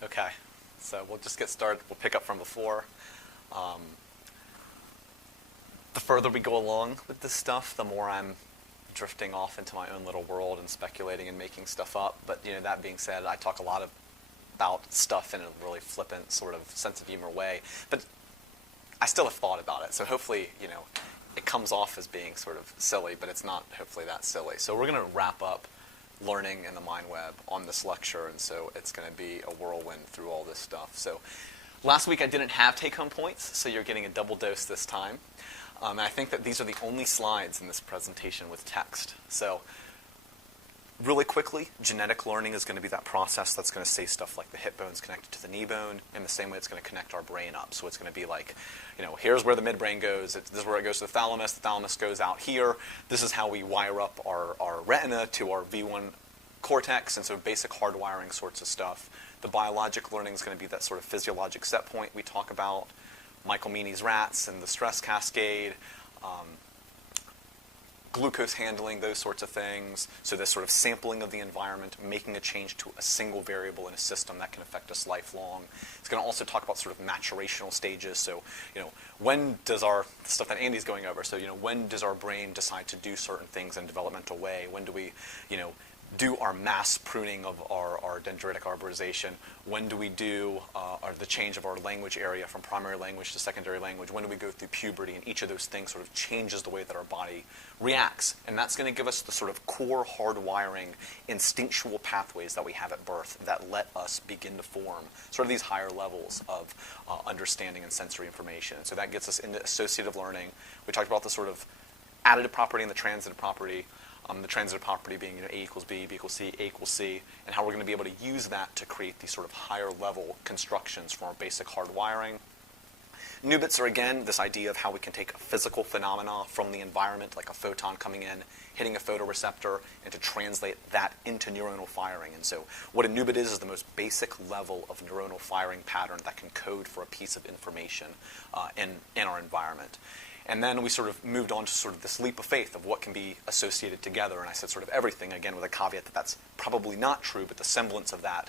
Okay, so we'll just get started. We'll pick up from before. Um, the further we go along with this stuff, the more I'm drifting off into my own little world and speculating and making stuff up. But that being said, I talk a lot about stuff in a really flippant sort of sense of humor way. But I still have thought about it, so hopefully, it comes off as being sort of silly, but it's not hopefully that silly. So we're going to wrap up learning in the mind web on this lecture, and so it's going to be a whirlwind through all this stuff. So last week I didn't have take-home points, so you're getting a double dose this time. And I think that these are the only slides in this presentation with text. So really quickly, genetic learning is going to be that process that's going to say stuff like the hip bone's connected to the knee bone, in the same way it's going to connect our brain up. So it's going to be like, here's where the midbrain goes. This is where it goes to the thalamus goes out here. This is how we wire up our retina to our V1 cortex, and so basic hardwiring sorts of stuff. The biologic learning is going to be that sort of physiologic set point we talk about, Michael Meaney's rats and the stress cascade, glucose handling, those sorts of things. So this sort of sampling of the environment, making a change to a single variable in a system that can affect us lifelong. It's going to also talk about sort of maturational stages. So, when does the stuff that Andy's going over, so, when does our brain decide to do certain things in a developmental way? When do we, do our mass pruning of our dendritic arborization? When do we do the change of our language area from primary language to secondary language? When do we go through puberty? And each of those things sort of changes the way that our body reacts. And that's going to give us the sort of core hardwiring instinctual pathways that we have at birth that let us begin to form sort of these higher levels of understanding and sensory information. So that gets us into associative learning. We talked about the sort of additive property and the transitive property. The transitive property being A equals B, B equals C, A equals C, and how we're going to be able to use that to create these sort of higher level constructions from our basic hardwiring. New bits are, again, this idea of how we can take a physical phenomena from the environment, like a photon coming in, hitting a photoreceptor, and to translate that into neuronal firing. And so what a nubit is the most basic level of neuronal firing pattern that can code for a piece of information in our environment. And then we sort of moved on to sort of this leap of faith of what can be associated together. And I said sort of everything, again, with a caveat that that's probably not true, but the semblance of that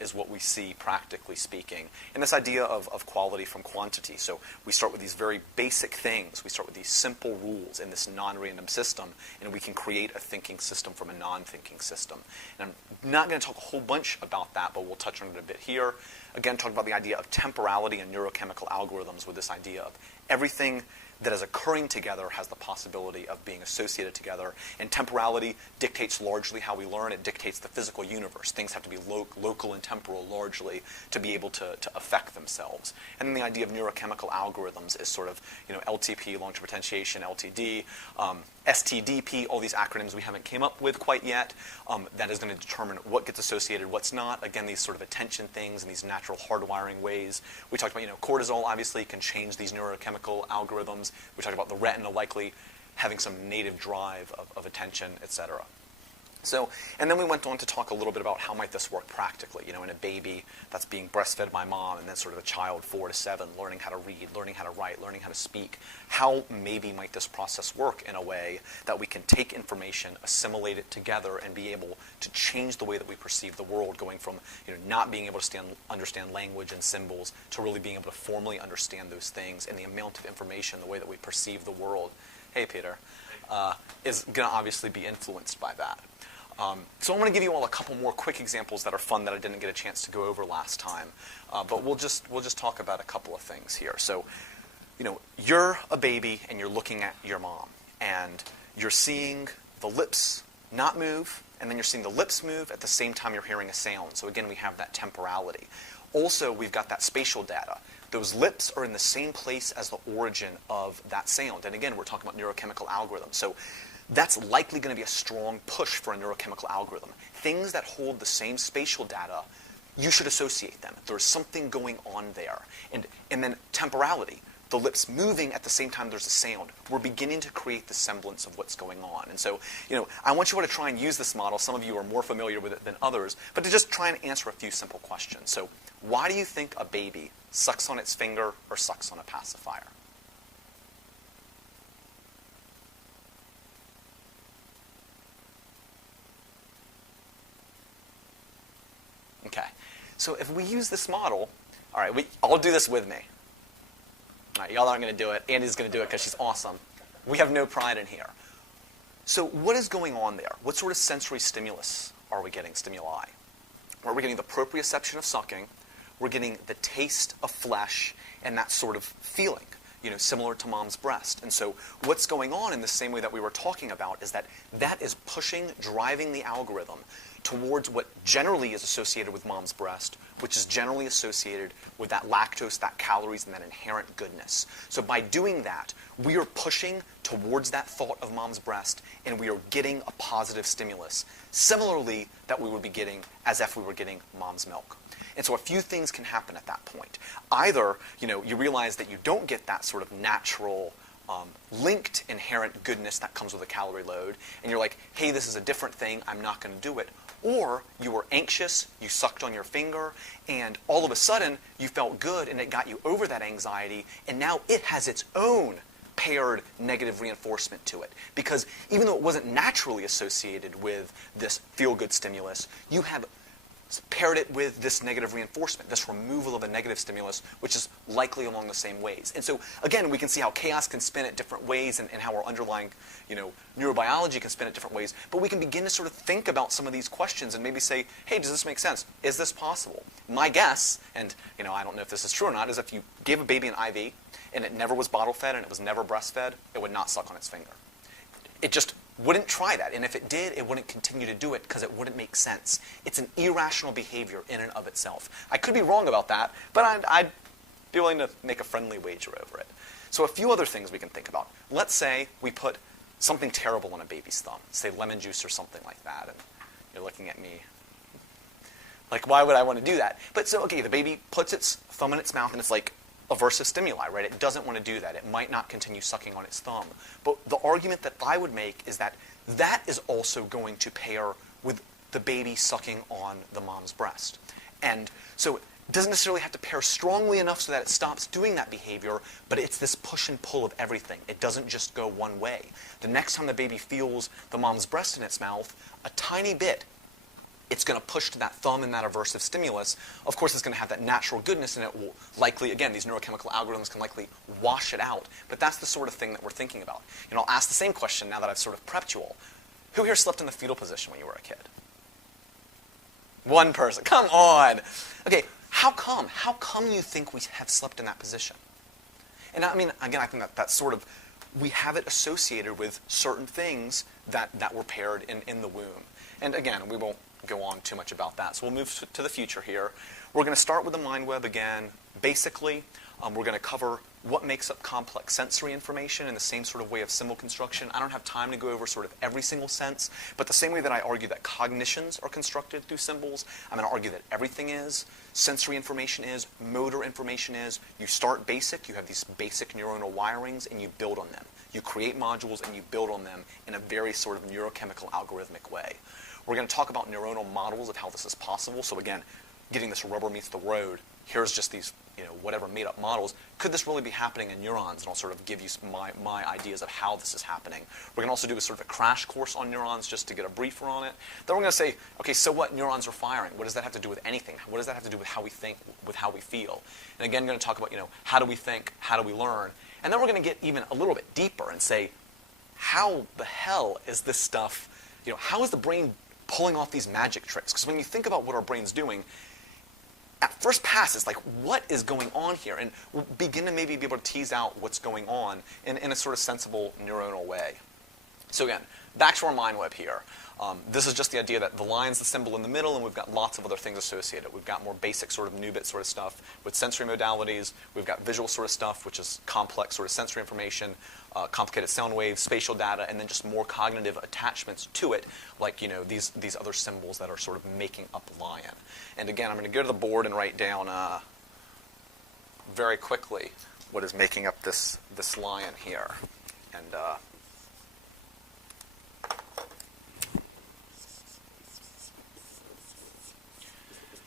is what we see practically speaking. And this idea of quality from quantity. So we start with these very basic things. We start with these simple rules in this non-random system, and we can create a thinking system from a non-thinking system. And I'm not going to talk a whole bunch about that, but we'll touch on it a bit here. Again, talk about the idea of temporality and neurochemical algorithms with this idea of everything that is occurring together has the possibility of being associated together. And temporality dictates largely how we learn. It dictates the physical universe. Things have to be local and temporal largely to be able to affect themselves. And then the idea of neurochemical algorithms is sort of, LTP, long-term potentiation, LTD, STDP, all these acronyms we haven't came up with quite yet. That is going to determine what gets associated, what's not. Again, these sort of attention things and these natural hardwiring ways. We talked about, cortisol obviously can change these neurochemical algorithms. We talked about the retina likely having some native drive of attention, et cetera. So, and then we went on to talk a little bit about how might this work practically, in a baby that's being breastfed by mom, and then sort of a child 4 to 7 learning how to read, learning how to write, learning how to speak. How maybe might this process work in a way that we can take information, assimilate it together, and be able to change the way that we perceive the world, going from not being able to understand language and symbols to really being able to formally understand those things, and the amount of information, the way that we perceive the world, hey Peter, is going to obviously be influenced by that. So I'm going to give you all a couple more quick examples that are fun that I didn't get a chance to go over last time. But we'll just talk about a couple of things here. So, you're a baby and you're looking at your mom, and you're seeing the lips not move, and then you're seeing the lips move at the same time you're hearing a sound. So again, we have that temporality. Also, we've got that spatial data. Those lips are in the same place as the origin of that sound. And again, we're talking about neurochemical algorithms. So that's likely going to be a strong push for a neurochemical algorithm. Things that hold the same spatial data, you should associate them. There's something going on there. And then temporality, the lips moving at the same time there's a sound. We're beginning to create the semblance of what's going on. And so, I want you to try and use this model. Some of you are more familiar with it than others, but to just try and answer a few simple questions. So, why do you think a baby sucks on its finger or sucks on a pacifier? Okay. So if we use this model, all right, all do this with me. All right, y'all aren't going to do it. Andy's going to do it because she's awesome. We have no pride in here. So what is going on there? What sort of sensory stimulus are we getting, stimuli? Well, we're getting the proprioception of sucking. We're getting the taste of flesh and that sort of feeling, similar to mom's breast. And so what's going on in the same way that we were talking about is that is pushing, driving the algorithm towards what generally is associated with mom's breast, which is generally associated with that lactose, that calories, and that inherent goodness. So by doing that, we are pushing towards that thought of mom's breast, and we are getting a positive stimulus, similarly that we would be getting as if we were getting mom's milk. And so a few things can happen at that point. Either, you realize that you don't get that sort of natural linked inherent goodness that comes with a calorie load, and you're like, hey, this is a different thing, I'm not going to do it. Or you were anxious, you sucked on your finger, and all of a sudden you felt good and it got you over that anxiety, and now it has its own paired negative reinforcement to it. Because even though it wasn't naturally associated with this feel-good stimulus, you have paired it with this negative reinforcement, this removal of a negative stimulus, which is likely along the same ways. And so, again, we can see how chaos can spin it different ways and how our underlying, neurobiology can spin it different ways. But we can begin to sort of think about some of these questions and maybe say, hey, does this make sense? Is this possible? My guess, and I don't know if this is true or not, is if you gave a baby an IV and it never was bottle fed and it was never breastfed, it would not suck on its finger. It just wouldn't try that. And if it did, it wouldn't continue to do it because it wouldn't make sense. It's an irrational behavior in and of itself. I could be wrong about that, but I'd be willing to make a friendly wager over it. So a few other things we can think about. Let's say we put something terrible on a baby's thumb, say lemon juice or something like that, and you're looking at me like, why would I want to do that? But so, okay, the baby puts its thumb in its mouth and it's like aversive stimuli, right? It doesn't want to do that. It might not continue sucking on its thumb. But the argument that I would make is that is also going to pair with the baby sucking on the mom's breast. And so it doesn't necessarily have to pair strongly enough so that it stops doing that behavior, but it's this push and pull of everything. It doesn't just go one way. The next time the baby feels the mom's breast in its mouth, a tiny bit, it's going to push to that thumb and that aversive stimulus. Of course, it's going to have that natural goodness, and it will likely, again, these neurochemical algorithms can likely wash it out. But that's the sort of thing that we're thinking about. I'll ask the same question now that I've sort of prepped you all. Who here slept in the fetal position when you were a kid? One person. Come on. Okay, how come? How come you think we have slept in that position? And I mean, again, I think that's sort of, we have it associated with certain things that were paired in the womb. And again, we won't go on too much about that. So we'll move to the future here. We're going to start with the mind web again. Basically, we're going to cover what makes up complex sensory information in the same sort of way of symbol construction. I don't have time to go over sort of every single sense, but the same way that I argue that cognitions are constructed through symbols, I'm going to argue that everything is. Sensory information is. Motor information is. You start basic. You have these basic neuronal wirings, and you build on them. You create modules, and you build on them in a very sort of neurochemical algorithmic way. We're going to talk about neuronal models of how this is possible. So again, getting this rubber meets the road. Here's just these, whatever made-up models. Could this really be happening in neurons? And I'll sort of give you my ideas of how this is happening. We're going to also do a sort of a crash course on neurons just to get a briefer on it. Then we're going to say, okay, so what neurons are firing? What does that have to do with anything? What does that have to do with how we think, with how we feel? And again, we're going to talk about, how do we think? How do we learn? And then we're going to get even a little bit deeper and say, how the hell is this stuff, how is the brain pulling off these magic tricks? Because when you think about what our brain's doing, at first pass, it's like, what is going on here? And we'll begin to maybe be able to tease out what's going on in a sort of sensible neuronal way. So again, back to our mind web here. This is just the idea that the line's the symbol in the middle, and we've got lots of other things associated. We've got more basic sort of Nubit sort of stuff with sensory modalities. We've got visual sort of stuff, which is complex sort of sensory information, complicated sound waves, spatial data, and then just more cognitive attachments to it, like these other symbols that are sort of making up lion. And again, I'm going to go to the board and write down very quickly what is making up this lion here.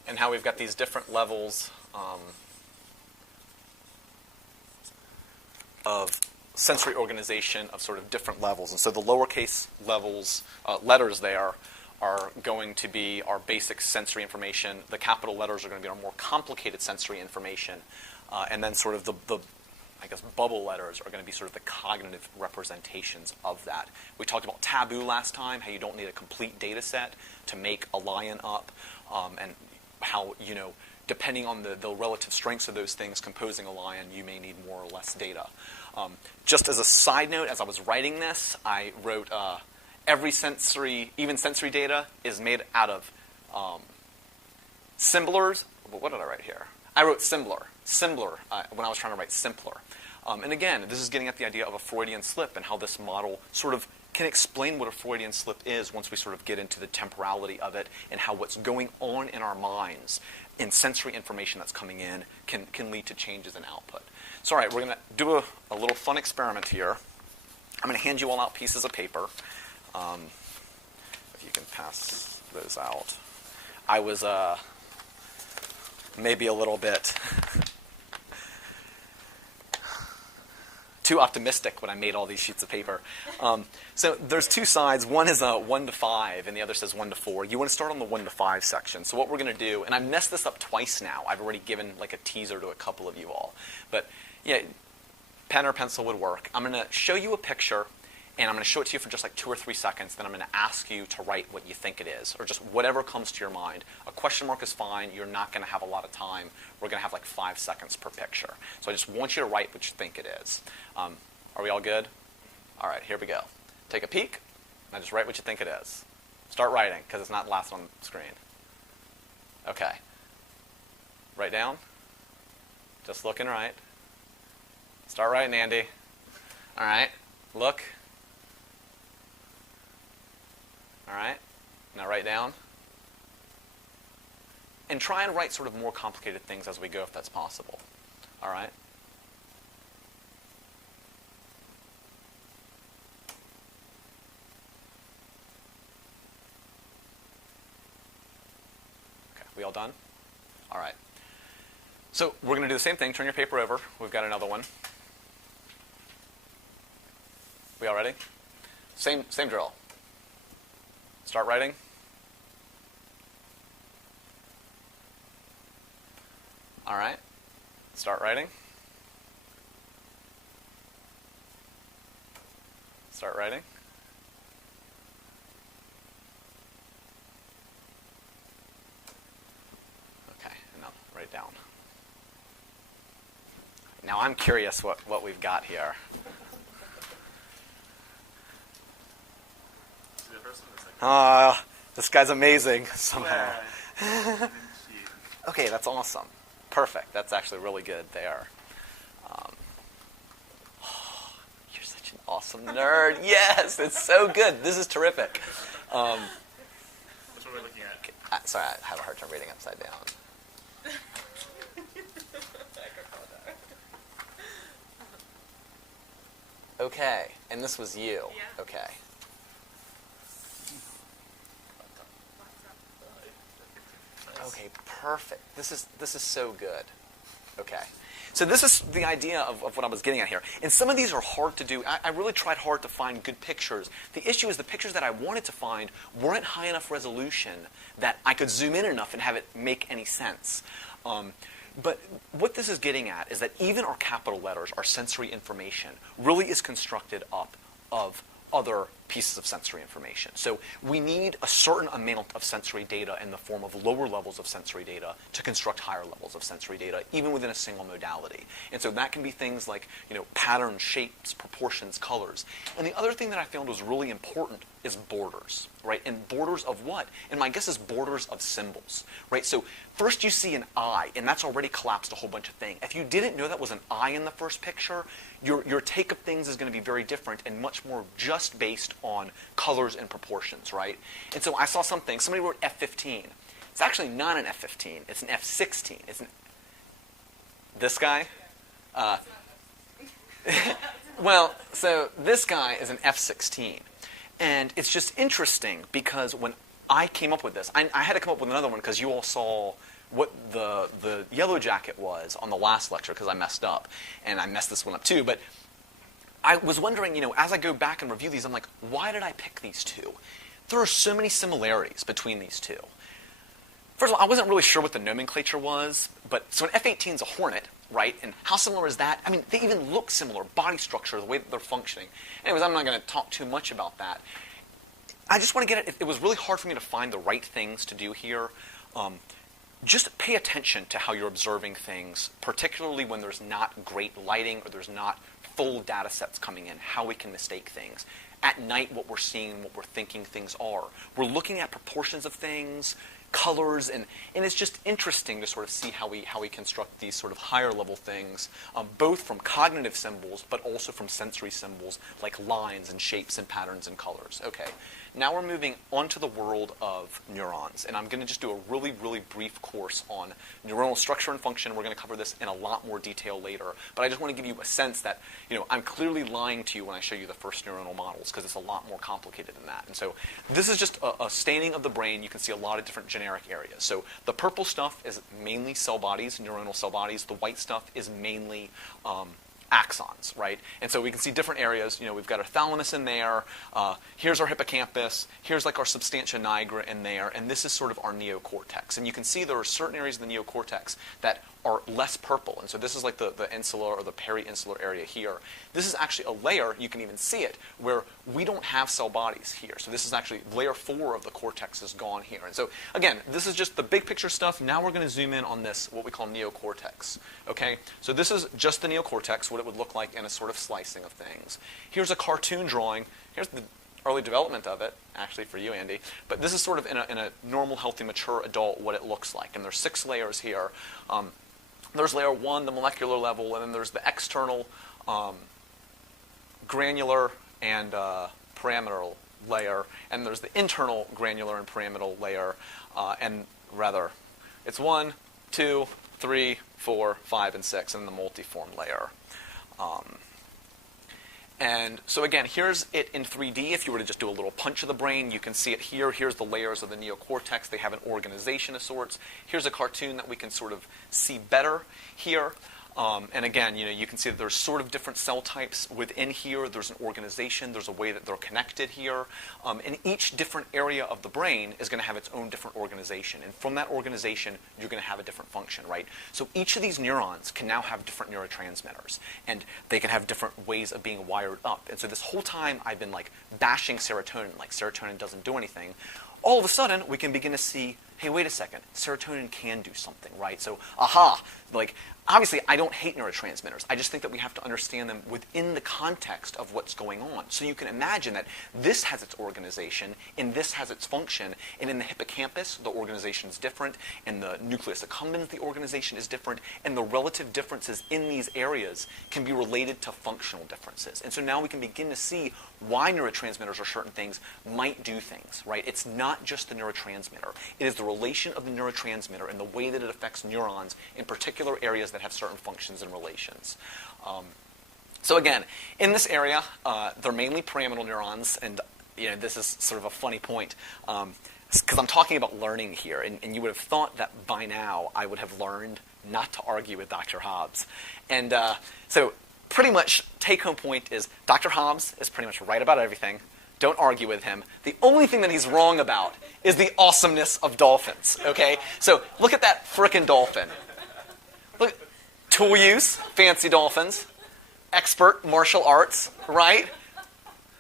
And how we've got these different levels of sensory organization of sort of different levels. And so the lowercase levels, letters there, are going to be our basic sensory information. The capital letters are going to be our more complicated sensory information. And then sort of the I guess, bubble letters are going to be sort of the cognitive representations of that. We talked about taboo last time, how you don't need a complete data set to make a lion up, and how, depending on the relative strengths of those things composing a lion, you may need more or less data. Just as a side note, as I was writing this, I wrote every sensory, even sensory data is made out of symbolars. What did I write here? I wrote symbler when I was trying to write simpler. And again, this is getting at the idea of a Freudian slip and how this model sort of can explain what a Freudian slip is once we sort of get into the temporality of it and how what's going on in our minds in sensory information that's coming in can lead to changes in output. So all right, we're going to do a little fun experiment here. I'm going to hand you all out pieces of paper. If you can pass those out. I was maybe a little bit too optimistic when I made all these sheets of paper. So there's two sides. One is 1 to 5, and the other says 1 to 4. You want to start on the 1 to 5 section. So what we're going to do, and I've messed this up twice now. I've already given like a teaser to a couple of you all. But yeah, pen or pencil would work. I'm going to show you a picture, and I'm going to show it to you for just like 2 or 3 seconds. Then I'm going to ask you to write what you think it is, or just whatever comes to your mind. A question mark is fine. You're not going to have a lot of time. We're going to have like 5 seconds per picture. So I just want you to write what you think it is. Are we all good? All right, here we go. Take a peek, and just write what you think it is. Start writing, because it's not last on the screen. Okay. Write down. Just looking right. Start writing, Andy. All right. Look. All right. Now write down. And try and write sort of more complicated things as we go if that's possible. All right? Okay, we all done? All right. So we're going to do the same thing. Turn your paper over. We've got another one. We all ready? Same drill. Start writing. All right. Start writing. Start writing. Okay, and now write down. Now I'm curious what we've got here. This guy's amazing somehow. Okay, that's awesome. Perfect. That's actually really good there. You're such an awesome nerd. Yes, it's so good. This is terrific. That's what we're looking at. Okay, sorry, I have a hard time reading upside down. Okay, and this was you. Yeah. Okay. Okay, perfect. This is so good. Okay. So this is the idea of what I was getting at here. And some of these are hard to do. I really tried hard to find good pictures. The issue is the pictures that I wanted to find weren't high enough resolution that I could zoom in enough and have it make any sense. But what this is getting at is that even our capital letters, our sensory information, really is constructed up of other pieces of sensory information. So we need a certain amount of sensory data in the form of lower levels of sensory data to construct higher levels of sensory data, even within a single modality. And so that can be things like, patterns, shapes, proportions, colors. And the other thing that I found was really important is borders, right? And borders of what? And my guess is borders of symbols, right? So first you see an eye, and that's already collapsed a whole bunch of things. If you didn't know that was an eye in the first picture, your take of things is going to be very different and much more just based on colors and proportions, right? And so I saw something. Somebody wrote F15. It's actually not an F15. It's an F16. This guy? Well, so this guy is an F16. And it's just interesting because when I came up with this, I had to come up with another one because you all saw what the yellow jacket was on the last lecture because I messed up. And I messed this one up too. But I was wondering, as I go back and review these, I'm like, why did I pick these two? there are so many similarities between these two. First of all, I wasn't really sure what the nomenclature was, but so an F-18 is a Hornet, right? And how similar is that? I mean, they even look similar, body structure, the way that they're functioning. Anyways, I'm not going to talk too much about that. I just want to get it. It was really hard for me to find the right things to do here. Just pay attention to how you're observing things, particularly when there's not great lighting or there's not full data sets coming in, how we can mistake things. At night, what we're seeing and what we're thinking things are. We're looking at proportions of things, colors, and it's just interesting to sort of see how we construct these sort of higher level things, both from cognitive symbols, but also from sensory symbols like lines and shapes and patterns and colors. Okay, now we're moving onto the world of neurons, and I'm going to just do a really, really brief course on neuronal structure and function. We're going to cover this in a lot more detail later, but I just want to give you a sense that, I'm clearly lying to you when I show you the first neuronal models, because it's a lot more complicated than that. And so this is just a staining of the brain. You can see a lot of different generic areas. So the purple stuff is mainly cell bodies, neuronal cell bodies. The white stuff is mainly axons, right? And so we can see different areas. We've got our thalamus in there. Here's our hippocampus. Here's like our substantia nigra in there. And this is sort of our neocortex. And you can see there are certain areas of the neocortex that are less purple. And so this is like the insular or the peri-insular area here. This is actually a layer, you can even see it, where we don't have cell bodies here. So this is actually layer 4 of the cortex is gone here. And so again, this is just the big picture stuff. Now we're going to zoom in on this, what we call neocortex. Okay? So this is just the neocortex, what it would look like in a sort of slicing of things. Here's a cartoon drawing. Here's the early development of it, actually for you, Andy. But this is sort of in a normal, healthy, mature adult what it looks like. And there's 6 layers here. There's layer 1, the molecular level, and then there's the external granular and pyramidal layer, and there's the internal granular and pyramidal layer, and rather, it's 1, 2, 3, 4, 5, and 6, and the multiform layer. And so again, here's it in 3D. If you were to just do a little punch of the brain, you can see it here. Here's the layers of the neocortex. They have an organization of sorts. Here's a cartoon that we can sort of see better here. And again, you can see that there's sort of different cell types within here. There's an organization. There's a way that they're connected here. And each different area of the brain is going to have its own different organization. And from that organization, you're going to have a different function, right? So each of these neurons can now have different neurotransmitters. And they can have different ways of being wired up. And so this whole time, I've been like bashing serotonin, like serotonin doesn't do anything. All of a sudden, we can begin to see, hey, wait a second, serotonin can do something, right? So, like, obviously, I don't hate neurotransmitters. I just think that we have to understand them within the context of what's going on. So you can imagine that this has its organization, and this has its function, and in the hippocampus, the organization is different, in the nucleus accumbens, the organization is different, and the relative differences in these areas can be related to functional differences. And so now we can begin to see why neurotransmitters or certain things might do things, right? It's not just the neurotransmitter. It is the relation of the neurotransmitter and the way that it affects neurons in particular areas that have certain functions and relations. So again, in this area, they're mainly pyramidal neurons, and this is sort of a funny point, because I'm talking about learning here, and you would have thought that by now I would have learned not to argue with Dr. Hobbs. And so pretty much take-home point is Dr. Hobbs is pretty much right about everything. Don't argue with him. The only thing that he's wrong about is the awesomeness of dolphins, okay? So look at that frickin' dolphin. Look, tool use, fancy dolphins. Expert martial arts, right?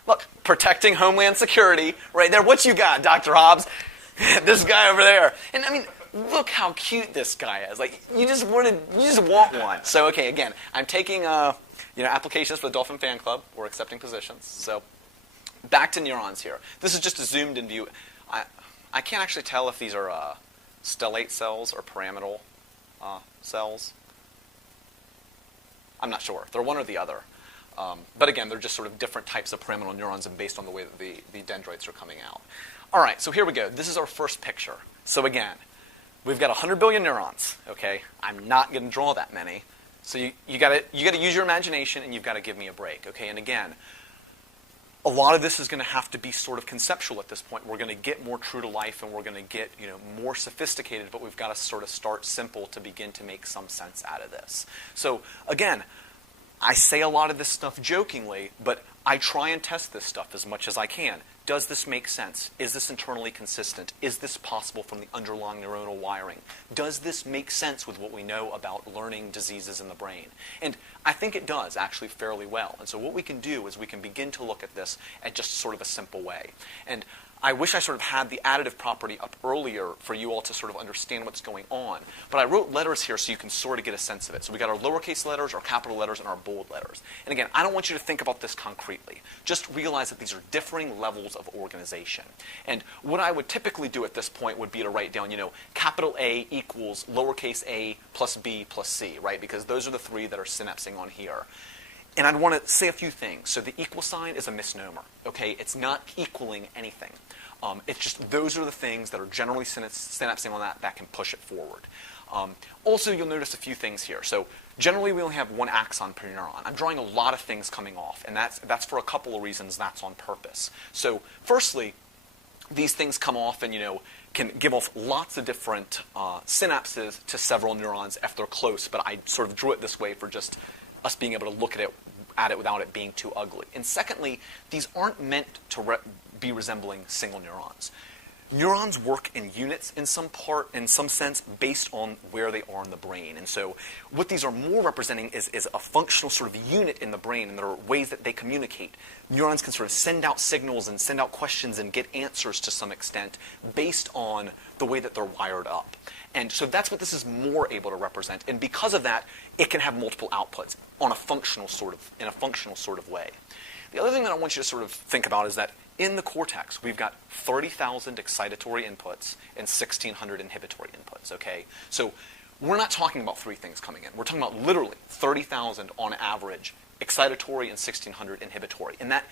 Look, protecting homeland security, right there. What you got, Dr. Hobbs? This guy over there. And I mean, look how cute this guy is. Like, you just want one. So, okay, again, I'm taking applications for the Dolphin Fan Club. We're accepting positions. So, back to neurons here. This is just a zoomed-in view. I can't actually tell if these are stellate cells or pyramidal cells. I'm not sure. They're one or the other. But again, they're just sort of different types of pyramidal neurons and based on the way that the dendrites are coming out. All right, so here we go. This is our first picture. So again, we've got 100 billion neurons, okay? I'm not going to draw that many. So you got to use your imagination, and you've got to give me a break, okay? And again, a lot of this is going to have to be sort of conceptual at this point. We're going to get more true to life, and we're going to get more sophisticated, but we've got to sort of start simple to begin to make some sense out of this. So again, I say a lot of this stuff jokingly, but I try and test this stuff as much as I can. Does this make sense? Is this internally consistent? Is this possible from the underlying neuronal wiring? Does this make sense with what we know about learning diseases in the brain? And I think it does actually fairly well. And so what we can do is we can begin to look at this at just sort of a simple way. And I wish I sort of had the additive property up earlier for you all to sort of understand what's going on. But I wrote letters here so you can sort of get a sense of it. So we got our lowercase letters, our capital letters, and our bold letters. And again, I don't want you to think about this concretely. Just realize that these are differing levels of organization. And what I would typically do at this point would be to write down, capital A equals lowercase a plus b plus c, right? Because those are the three that are synapsing on here. And I'd want to say a few things. So the equal sign is a misnomer, okay? It's not equaling anything. It's just those are the things that are generally synapsing on that can push it forward. Also, you'll notice a few things here. So generally, we only have one axon per neuron. I'm drawing a lot of things coming off, and that's for a couple of reasons. That's on purpose. So firstly, these things come off and, can give off lots of different synapses to several neurons if they're close, but I sort of drew it this way for just us being able to look at it without it being too ugly. And secondly, these aren't meant to be resembling single neurons. Neurons work in units in some sense, based on where they are in the brain. And so what these are more representing is a functional sort of unit in the brain, and there are ways that they communicate. Neurons can sort of send out signals and send out questions and get answers to some extent based on the way that they're wired up. And so that's what this is more able to represent. And because of that, it can have multiple outputs in a functional sort of way. The other thing that I want you to sort of think about is that in the cortex, we've got 30,000 excitatory inputs and 1,600 inhibitory inputs, okay? So we're not talking about three things coming in. We're talking about literally 30,000 on average excitatory and 1,600 inhibitory. And that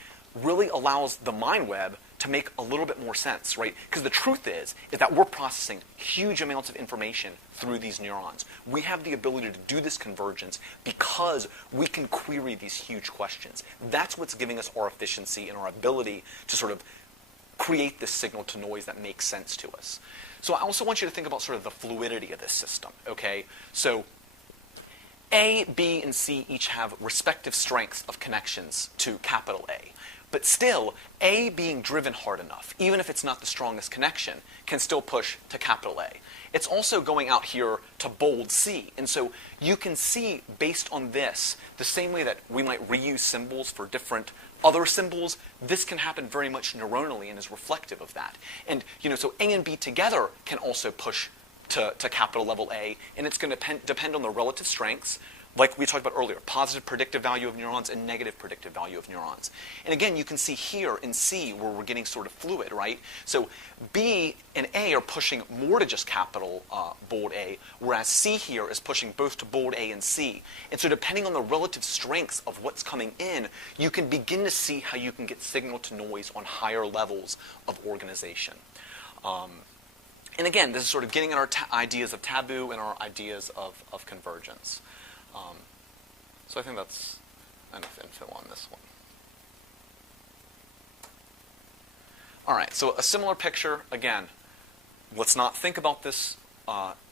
really allows the mind web to make a little bit more sense, right? Because the truth is that we're processing huge amounts of information through these neurons. We have the ability to do this convergence because we can query these huge questions. That's what's giving us our efficiency and our ability to sort of create this signal to noise that makes sense to us. So I also want you to think about sort of the fluidity of this system, okay? So A, B, and C each have respective strengths of connections to capital A. But still, A being driven hard enough, even if it's not the strongest connection, can still push to capital A. It's also going out here to bold C. And so you can see, based on this, the same way that we might reuse symbols for different other symbols, this can happen very much neuronally and is reflective of that. And, so A and B together can also push to capital level A, and it's going to depend on the relative strengths, like we talked about earlier, positive predictive value of neurons and negative predictive value of neurons. And again, you can see here in C where we're getting sort of fluid, right? So B and A are pushing more to just capital bold A, whereas C here is pushing both to bold A and C. And so depending on the relative strengths of what's coming in, you can begin to see how you can get signal to noise on higher levels of organization. And again, this is sort of getting at our ideas of taboo and our ideas of convergence. So I think that's enough info on this one. All right, so a similar picture. Again, let's not think about this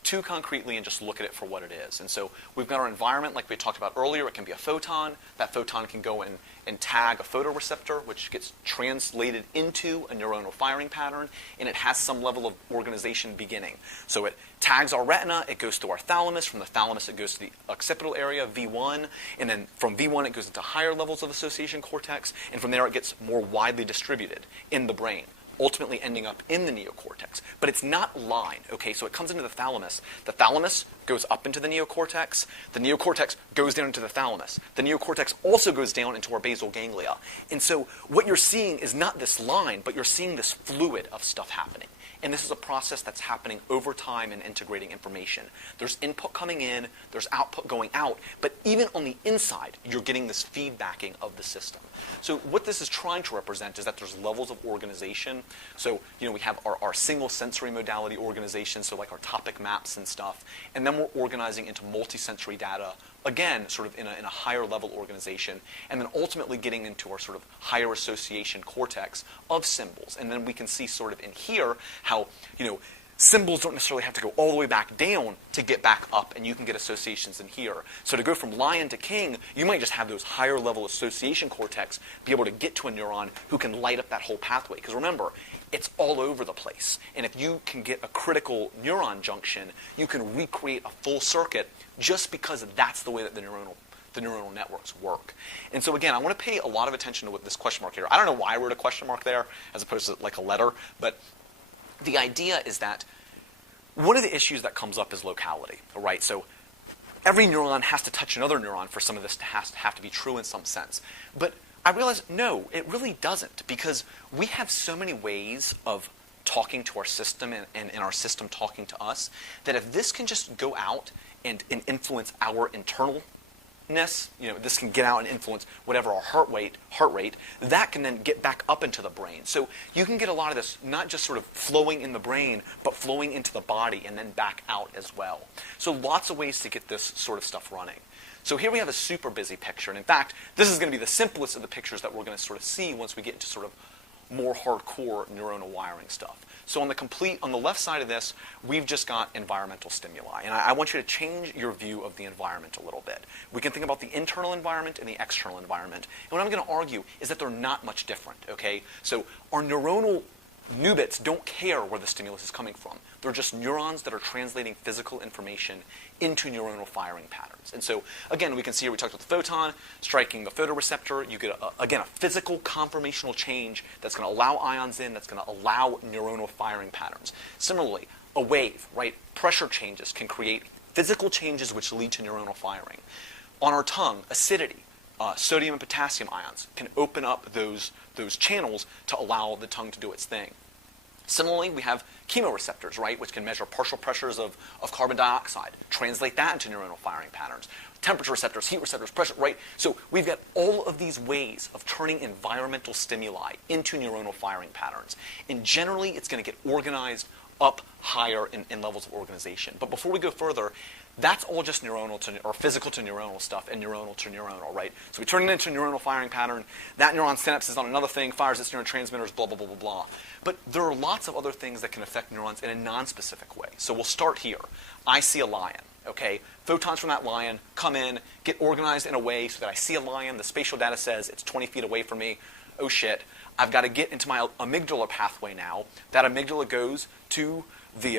too concretely and just look at it for what it is. And so we've got our environment, like we talked about earlier. It can be a photon. That photon can go and tag a photoreceptor, which gets translated into a neuronal firing pattern, and it has some level of organization beginning. So it tags our retina, it goes through our thalamus. From the thalamus, it goes to the occipital area, V1, and then from V1, it goes into higher levels of association cortex, and from there, it gets more widely distributed in the brain, ultimately ending up in the neocortex. But it's not line, okay? So it comes into the thalamus. The thalamus goes up into the neocortex. The neocortex goes down into the thalamus. The neocortex also goes down into our basal ganglia. And so what you're seeing is not this line, but you're seeing this fluid of stuff happening. And this is a process that's happening over time and integrating information. There's input coming in, there's output going out, but even on the inside, you're getting this feedbacking of the system. So what this is trying to represent is that there's levels of organization. So, we have our single sensory modality organization, so like our topic maps and stuff, and then we're organizing into multisensory data, again, sort of in a higher level organization, and then ultimately getting into our sort of higher association cortex of symbols. And then we can see sort of in here how, symbols don't necessarily have to go all the way back down to get back up, and you can get associations in here. So to go from lion to king, you might just have those higher level association cortex be able to get to a neuron who can light up that whole pathway. Because remember, it's all over the place. And if you can get a critical neuron junction, you can recreate a full circuit just because that's the way that the neuronal networks work. And so again, I want to pay a lot of attention to what this question mark here. I don't know why I wrote a question mark there as opposed to like a letter, but the idea is that one of the issues that comes up is locality, right? So every neuron has to touch another neuron for some of this to have to be true in some sense. But I realized, no, it really doesn't, because we have so many ways of talking to our system and our system talking to us, that if this can just go out and influence our internal this can get out and influence whatever our heart rate, that can then get back up into the brain. So you can get a lot of this not just sort of flowing in the brain, but flowing into the body and then back out as well. So lots of ways to get this sort of stuff running. So here we have a super busy picture, and in fact, this is going to be the simplest of the pictures that we're going to sort of see once we get into sort of more hardcore neuronal wiring stuff. So on the left side of this, we've just got environmental stimuli. And I want you to change your view of the environment a little bit. We can think about the internal environment and the external environment. And what I'm going to argue is that they're not much different, okay? So our neuronal Nubits don't care where the stimulus is coming from. They're just neurons that are translating physical information into neuronal firing patterns. And so, again, we can see here we talked about the photon, striking the photoreceptor. You get, again, a physical conformational change that's going to allow ions in, that's going to allow neuronal firing patterns. Similarly, a wave, right? Pressure changes can create physical changes which lead to neuronal firing. On our tongue, acidity, sodium and potassium ions can open up those channels to allow the tongue to do its thing. Similarly, we have chemoreceptors, right, which can measure partial pressures of carbon dioxide, translate that into neuronal firing patterns. Temperature receptors, heat receptors, pressure, right? So we've got all of these ways of turning environmental stimuli into neuronal firing patterns. And generally, it's going to get organized up higher in levels of organization. But before we go further, that's all just neuronal or physical to neuronal stuff and neuronal to neuronal, right? So we turn it into a neuronal firing pattern. That neuron synapses on another thing, fires its neurotransmitters, blah, blah, blah, blah, blah. But there are lots of other things that can affect neurons in a non-specific way. So we'll start here. I see a lion, okay? Photons from that lion come in, get organized in a way so that I see a lion. The spatial data says it's 20 feet away from me. Oh, shit. I've got to get into my amygdala pathway now. That amygdala goes to the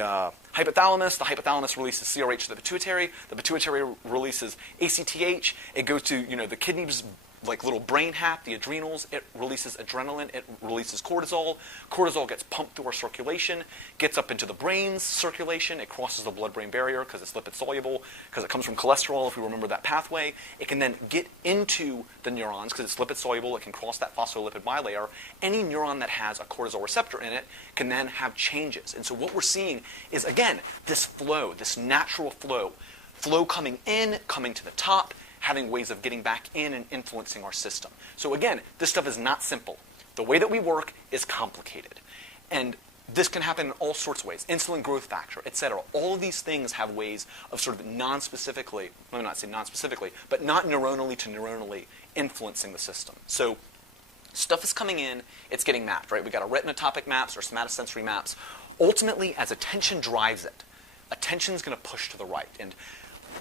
hypothalamus. The hypothalamus releases CRH to the pituitary. The pituitary releases ACTH. It goes to the kidneys, like little brain hap, the adrenals. It releases adrenaline. It releases cortisol. Cortisol gets pumped through our circulation, gets up into the brain's circulation. It crosses the blood-brain barrier because it's lipid soluble, because it comes from cholesterol, if we remember that pathway. It can then get into the neurons because it's lipid soluble. It can cross that phospholipid bilayer. Any neuron that has a cortisol receptor in it can then have changes. And so what we're seeing is, again, this flow, this natural flow coming in, coming to the top, having ways of getting back in and influencing our system. So again, this stuff is not simple. The way that we work is complicated. And this can happen in all sorts of ways. Insulin growth factor, etc. All of these things have ways of sort of non-specifically, let me not say non-specifically, but not neuronally to neuronally influencing the system. So stuff is coming in, it's getting mapped, right? We've got our retinotopic maps or somatosensory maps. Ultimately, as attention drives it, attention is going to push to the right. And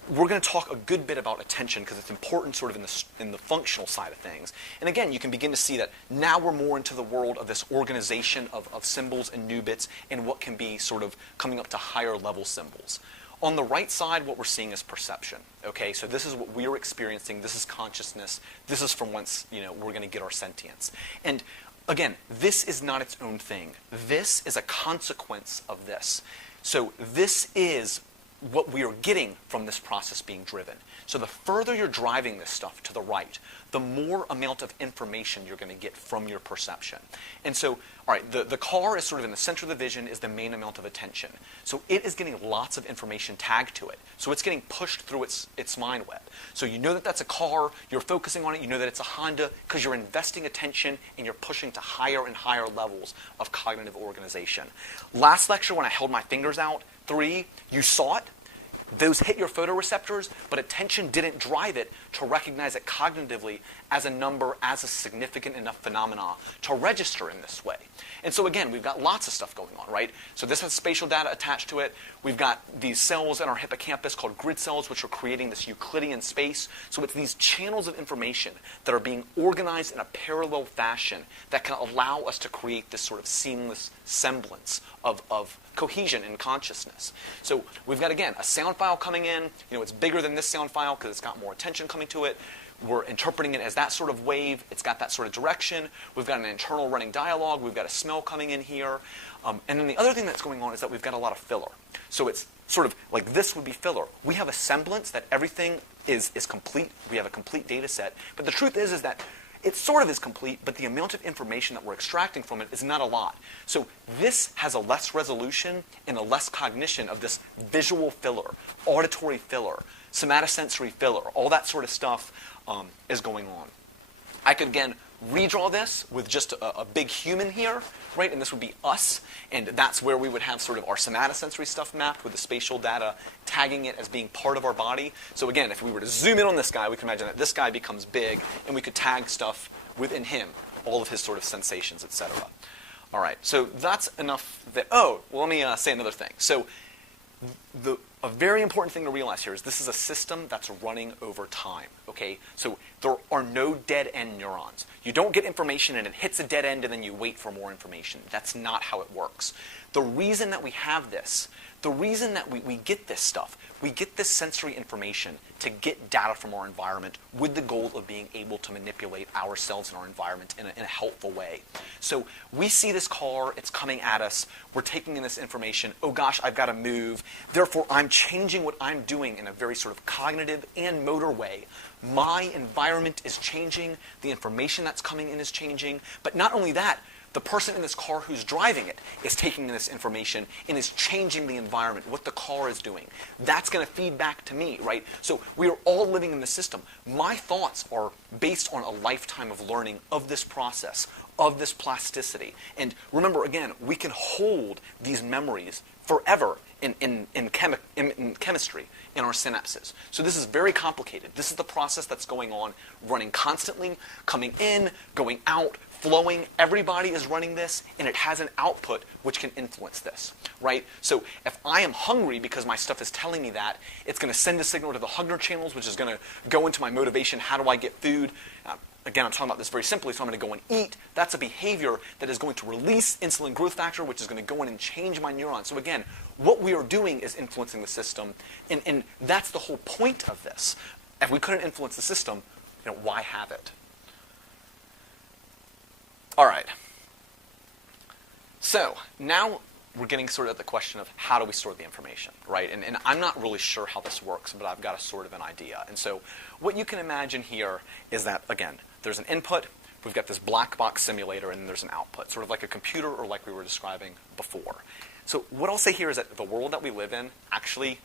we're going to talk a good bit about attention because it's important sort of in the functional side of things. And again, you can begin to see that now we're more into the world of this organization of symbols and Nubits and what can be sort of coming up to higher level symbols. On the right side, what we're seeing is perception. Okay, so this is what we're experiencing. This is consciousness. This is from whence we're going to get our sentience. And again, this is not its own thing. This is a consequence of this. So this is what we are getting from this process being driven. So the further you're driving this stuff to the right, the more amount of information you're going to get from your perception. And so, all right, the car is sort of in the center of the vision is the main amount of attention. So it is getting lots of information tagged to it. So it's getting pushed through its mind web. So you know that that's a car, you're focusing on it, you know that it's a Honda because you're investing attention and you're pushing to higher and higher levels of cognitive organization. Last lecture when I held my fingers out, 3, you saw it. those hit your photoreceptors, but attention didn't drive it to recognize it cognitively as a number, as a significant enough phenomena to register in this way. And so again, we've got lots of stuff going on, right? So this has spatial data attached to it. We've got these cells in our hippocampus called grid cells, which are creating this Euclidean space. So it's these channels of information that are being organized in a parallel fashion that can allow us to create this sort of seamless semblance of cohesion in consciousness. So we've got, again, a sound file coming in. It's bigger than this sound file because it's got more attention coming to it. We're interpreting it as that sort of wave. It's got that sort of direction. We've got an internal running dialogue. We've got a smell coming in here. And then the other thing that's going on is that we've got a lot of filler. So it's sort of like this would be filler. We have a semblance that everything is complete. We have a complete data set. But the truth is that it sort of is complete, but the amount of information that we're extracting from it is not a lot. So this has a less resolution and a less cognition of this visual filler, auditory filler, somatosensory filler, all that sort of stuff is going on. I could, again, redraw this with just a big human here, right? And this would be us. And that's where we would have sort of our somatosensory stuff mapped with the spatial data tagging it as being part of our body. So again, if we were to zoom in on this guy, we can imagine that this guy becomes big, and we could tag stuff within him, all of his sort of sensations, etc. All right, so that's enough that, let me say another thing. So a very important thing to realize here is this is a system that's running over time, okay? So there are no dead-end neurons. You don't get information and it hits a dead end and then you wait for more information. That's not how it works. The reason that we have this, the reason that we get this stuff, we get this sensory information to get data from our environment with the goal of being able to manipulate ourselves and our environment in a helpful way. So we see this car, it's coming at us, we're taking in this information, oh gosh, I've got to move, therefore I'm changing what I'm doing in a very sort of cognitive and motor way. My environment is changing, the information that's coming in is changing, but not only that, the person in this car who's driving it is taking in this information and is changing the environment, what the car is doing. That's going to feed back to me, right? So we are all living in the system. My thoughts are based on a lifetime of learning of this process, of this plasticity. And remember, again, we can hold these memories forever in chemistry, in our synapses. So this is very complicated. This is the process that's going on, running constantly, coming in, going out, flowing. Everybody is running this, and it has an output which can influence this, right? So if I am hungry because my stuff is telling me that, it's going to send a signal to the hunger channels, which is going to go into my motivation. How do I get food? Again, I'm talking about this very simply, so I'm going to go and eat. That's a behavior that is going to release insulin growth factor, which is going to go in and change my neurons. So again, what we are doing is influencing the system, and that's the whole point of this. If we couldn't influence the system, why have it? All right. So now we're getting sort of at the question of how do we store the information, right? And I'm not really sure how this works, but I've got a sort of an idea. And so what you can imagine here is that, again, there's an input, we've got this black box simulator, and then there's an output, sort of like a computer or like we were describing before. So what I'll say here is that the world that we live in actually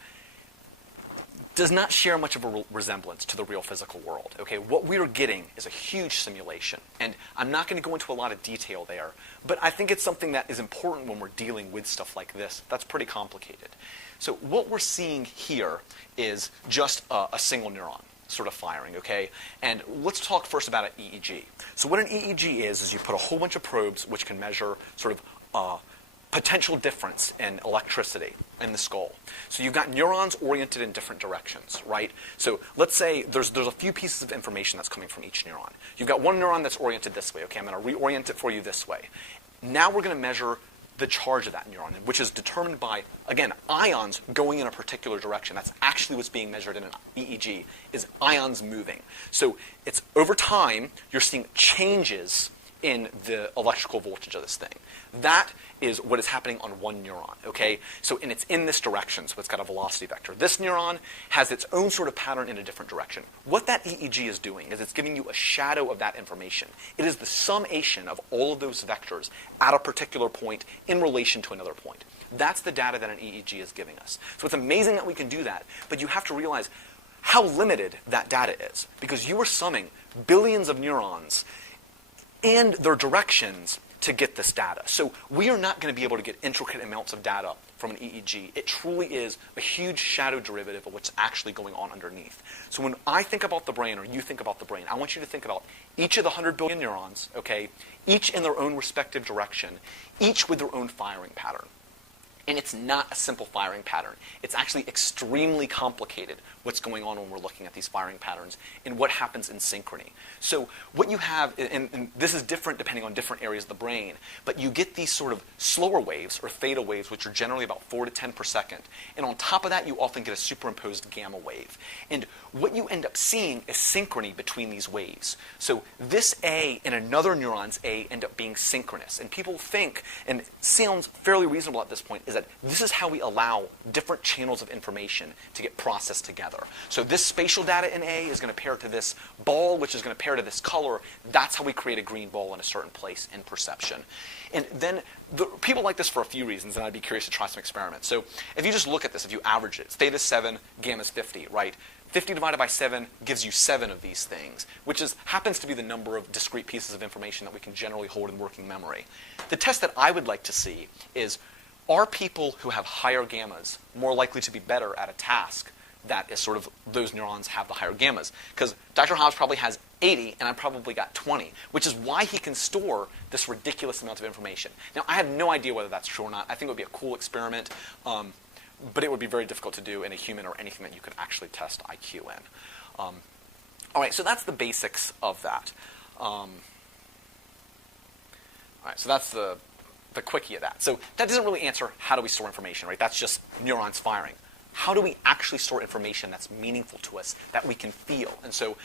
does not share much of a resemblance to the real physical world. Okay, what we're getting is a huge simulation, and I'm not going to go into a lot of detail there, but I think it's something that is important when we're dealing with stuff like this. That's pretty complicated. So what we're seeing here is just a single neuron sort of firing, okay? And let's talk first about an EEG. So what an EEG is you put a whole bunch of probes which can measure sort of potential difference in electricity in the skull. So you've got neurons oriented in different directions, right? So let's say there's a few pieces of information that's coming from each neuron. You've got one neuron that's oriented this way. Okay, I'm going to reorient it for you this way. Now we're going to measure the charge of that neuron, which is determined by, again, ions going in a particular direction. That's actually what's being measured in an EEG, is ions moving. So it's over time, you're seeing changes in the electrical voltage of this thing. That is what is happening on one neuron, okay? So, and it's in this direction, so it's got a velocity vector. This neuron has its own sort of pattern in a different direction. What that EEG is doing is it's giving you a shadow of that information. It is the summation of all of those vectors at a particular point in relation to another point. That's the data that an EEG is giving us. So it's amazing that we can do that, but you have to realize how limited that data is, because you are summing billions of neurons and their directions to get this data. So we are not going to be able to get intricate amounts of data from an EEG. It truly is a huge shadow derivative of what's actually going on underneath. So when I think about the brain, or you think about the brain, I want you to think about each of the 100 billion neurons, okay, each in their own respective direction, each with their own firing pattern. And it's not a simple firing pattern. It's actually extremely complicated what's going on when we're looking at these firing patterns and what happens in synchrony. So what you have, and this is different depending on different areas of the brain, but you get these sort of slower waves or theta waves, which are generally about 4 to 10 per second. And on top of that, you often get a superimposed gamma wave. And what you end up seeing is synchrony between these waves. So this A and another neuron's A end up being synchronous. And people think, and it sounds fairly reasonable at this point, is that this is how we allow different channels of information to get processed together. So this spatial data in A is going to pair to this ball, which is going to pair to this color. That's how we create a green ball in a certain place in perception. And then people like this for a few reasons, and I'd be curious to try some experiments. So if you just look at this, if you average it, theta is 7, gamma is 50, right? 50 divided by 7 gives you 7 of these things, which happens to be the number of discrete pieces of information that we can generally hold in working memory. The test that I would like to see is, are people who have higher gammas more likely to be better at a task that is sort of those neurons have the higher gammas? Because Dr. Hobbs probably has 80, and I probably got 20, which is why he can store this ridiculous amount of information. Now, I have no idea whether that's true or not. I think it would be a cool experiment, but it would be very difficult to do in a human or anything that you could actually test IQ in. All right, so that's the basics of that. All right, so that's the quickie of that. So that doesn't really answer how do we store information, right? That's just neurons firing. How do we actually store information that's meaningful to us, that we can feel? And so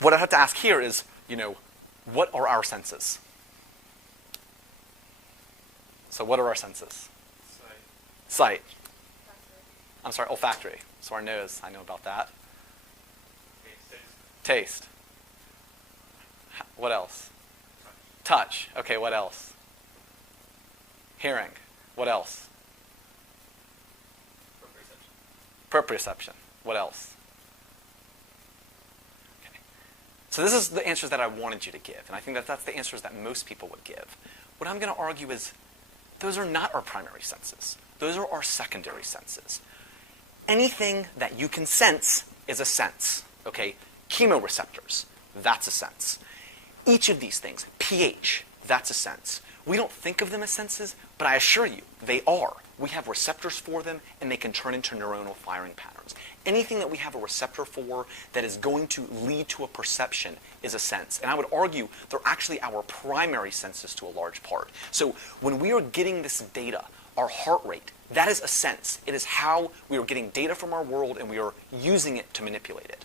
what I have to ask here is, what are our senses? So what are our senses? Sight. I'm sorry, olfactory. So our nose, I know about that. Taste. What else? Touch. Okay, what else? Hearing. What else? Proprioception. What else? Okay. So this is the answers that I wanted you to give, and I think that that's the answers that most people would give. What I'm going to argue is those are not our primary senses. Those are our secondary senses. Anything that you can sense is a sense. Okay? Chemoreceptors, that's a sense. Each of these things, pH, that's a sense. We don't think of them as senses, but I assure you, they are. We have receptors for them, and they can turn into neuronal firing patterns. Anything that we have a receptor for that is going to lead to a perception is a sense. And I would argue they're actually our primary senses to a large part. So when we are getting this data, our heart rate, that is a sense. It is how we are getting data from our world, and we are using it to manipulate it.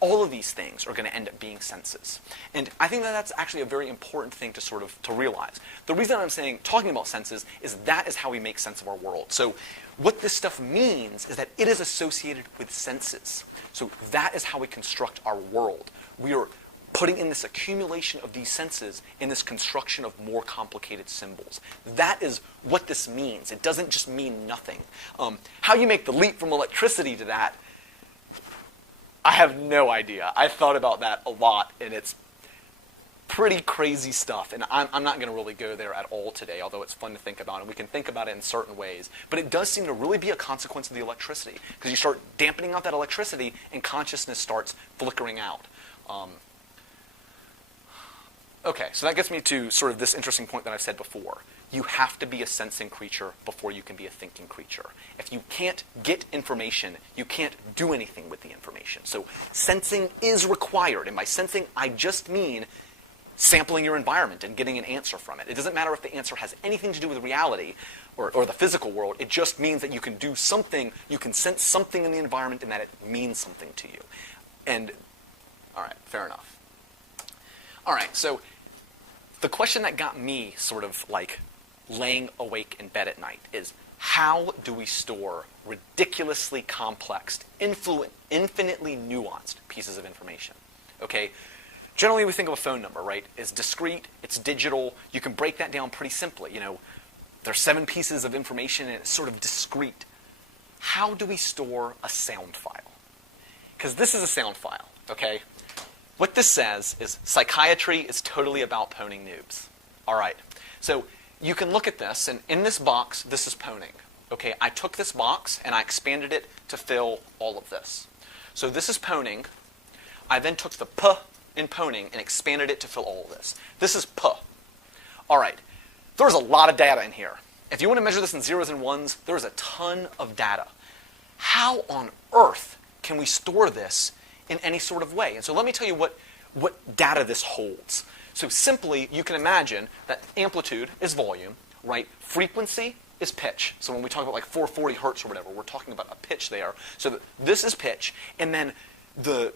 All of these things are going to end up being senses. And I think that that's actually a very important thing to realize. The reason I'm talking about senses is that is how we make sense of our world. So what this stuff means is that it is associated with senses. So that is how we construct our world. We are putting in this accumulation of these senses in this construction of more complicated symbols. That is what this means. It doesn't just mean nothing. How you make the leap from electricity to that, I have no idea. I thought about that a lot, and it's pretty crazy stuff. And I'm not going to really go there at all today, although it's fun to think about, and we can think about it in certain ways. But it does seem to really be a consequence of the electricity, because you start dampening out that electricity, and consciousness starts flickering out. Okay, so that gets me to sort of this interesting point that I've said before. You have to be a sensing creature before you can be a thinking creature. If you can't get information, you can't do anything with the information. So sensing is required, and by sensing, I just mean sampling your environment and getting an answer from it. It doesn't matter if the answer has anything to do with reality or the physical world. It just means that you can do something, you can sense something in the environment, and that it means something to you. And, all right, fair enough. All right, so the question that got me sort of like laying awake in bed at night is, how do we store ridiculously complex, infinitely nuanced pieces of information? Okay, generally we think of a phone number, right? It's discrete, it's digital, you can break that down pretty simply. There's 7 pieces of information and it's sort of discrete. How do we store a sound file? Because this is a sound file, okay? What this says is psychiatry is totally about poning noobs. All right. So you can look at this, and in this box, this is poning. Okay, I took this box and I expanded it to fill all of this. So this is poning. I then took the P in poning and expanded it to fill all of this. This is P. All right. There's a lot of data in here. If you want to measure this in zeros and ones, there's a ton of data. How on earth can we store this in any sort of way? And so let me tell you what data this holds. So simply, you can imagine that amplitude is volume, right? Frequency is pitch. So when we talk about like 440 hertz or whatever, we're talking about a pitch there. So this is pitch, and then the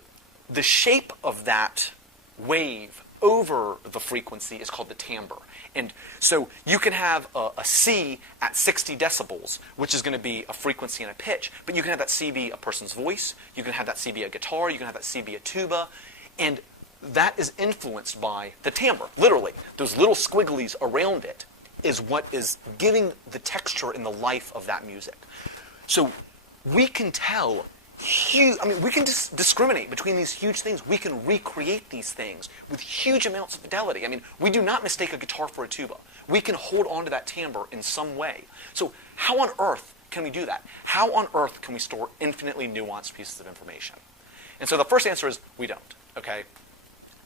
shape of that wave over the frequency is called the timbre. And so you can have a C at 60 decibels, which is going to be a frequency and a pitch, but you can have that C be a person's voice, you can have that C be a guitar, you can have that C be a tuba, and that is influenced by the timbre. Literally, those little squigglies around it is what is giving the texture and the life of that music. So we can tell we can discriminate between these huge things. We can recreate these things with huge amounts of fidelity. I mean, we do not mistake a guitar for a tuba. We can hold on to that timbre in some way. So how on earth can we do that? How on earth can we store infinitely nuanced pieces of information? And so the first answer is we don't, okay?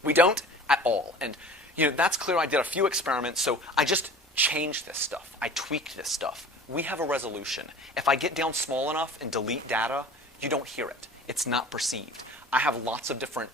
We don't at all. And that's clear. I did a few experiments, so I just changed this stuff. I tweaked this stuff. We have a resolution. If I get down small enough and delete data, you don't hear it. It's not perceived. I have lots of different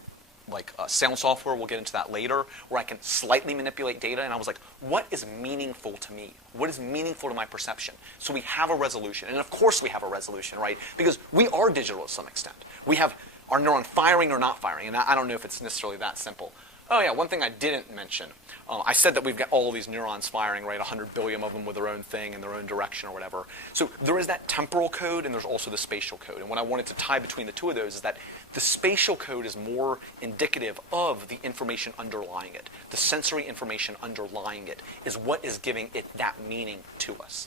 sound software, we'll get into that later, where I can slightly manipulate data, and I was like, what is meaningful to me? What is meaningful to my perception? So we have a resolution, and of course we have a resolution, right? Because we are digital to some extent. We have our neuron firing or not firing, and I don't know if it's necessarily that simple. Oh yeah, one thing I didn't mention. I said that we've got all of these neurons firing, right? 100 billion of them with their own thing in their own direction or whatever. So there is that temporal code, and there's also the spatial code. And what I wanted to tie between the two of those is that the spatial code is more indicative of the information underlying it. The sensory information underlying it is what is giving it that meaning to us.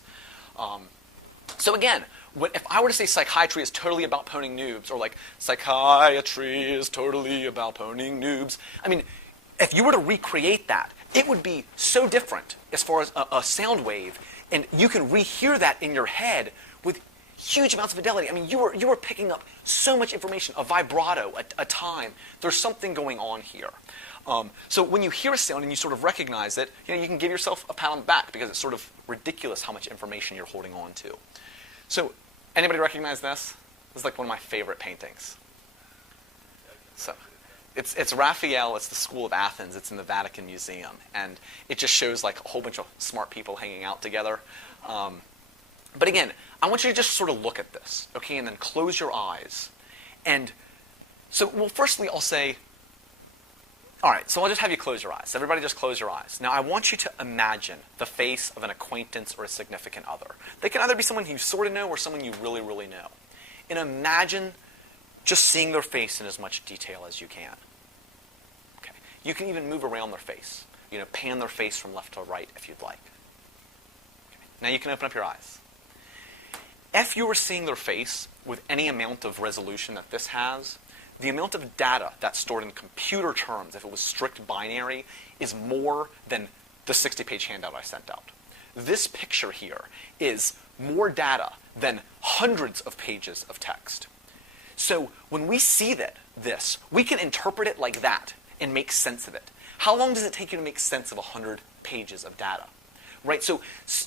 So again, if I were to say psychiatry is totally about poning noobs, or like psychiatry is totally about poning noobs, I mean, if you were to recreate that, it would be so different as far as a sound wave, and you can rehear that in your head with huge amounts of fidelity. I mean, you were picking up so much information, a vibrato, a time. There's something going on here. So when you hear a sound and you sort of recognize it, you can give yourself a pat on the back because it's sort of ridiculous how much information you're holding on to. So anybody recognize this? This is like one of my favorite paintings. So it's Raphael. It's the School of Athens. It's in the Vatican Museum, and it just shows like a whole bunch of smart people hanging out together. But again, I want you to just sort of look at this, okay, and then close your eyes. And so, well, firstly, I'll say, all right, so I'll just have you close your eyes. Everybody just close your eyes. Now, I want you to imagine the face of an acquaintance or a significant other. They can either be someone you sort of know or someone you really, really know. And imagine just seeing their face in as much detail as you can. Okay. You can even move around their face. Pan their face from left to right if you'd like. Okay. Now you can open up your eyes. If you were seeing their face with any amount of resolution that this has, the amount of data that's stored in computer terms, if it was strict binary, is more than the 60-page handout I sent out. This picture here is more data than hundreds of pages of text. So when we see this, we can interpret it like that and make sense of it. How long does it take you to make sense of 100 pages of data? Right? So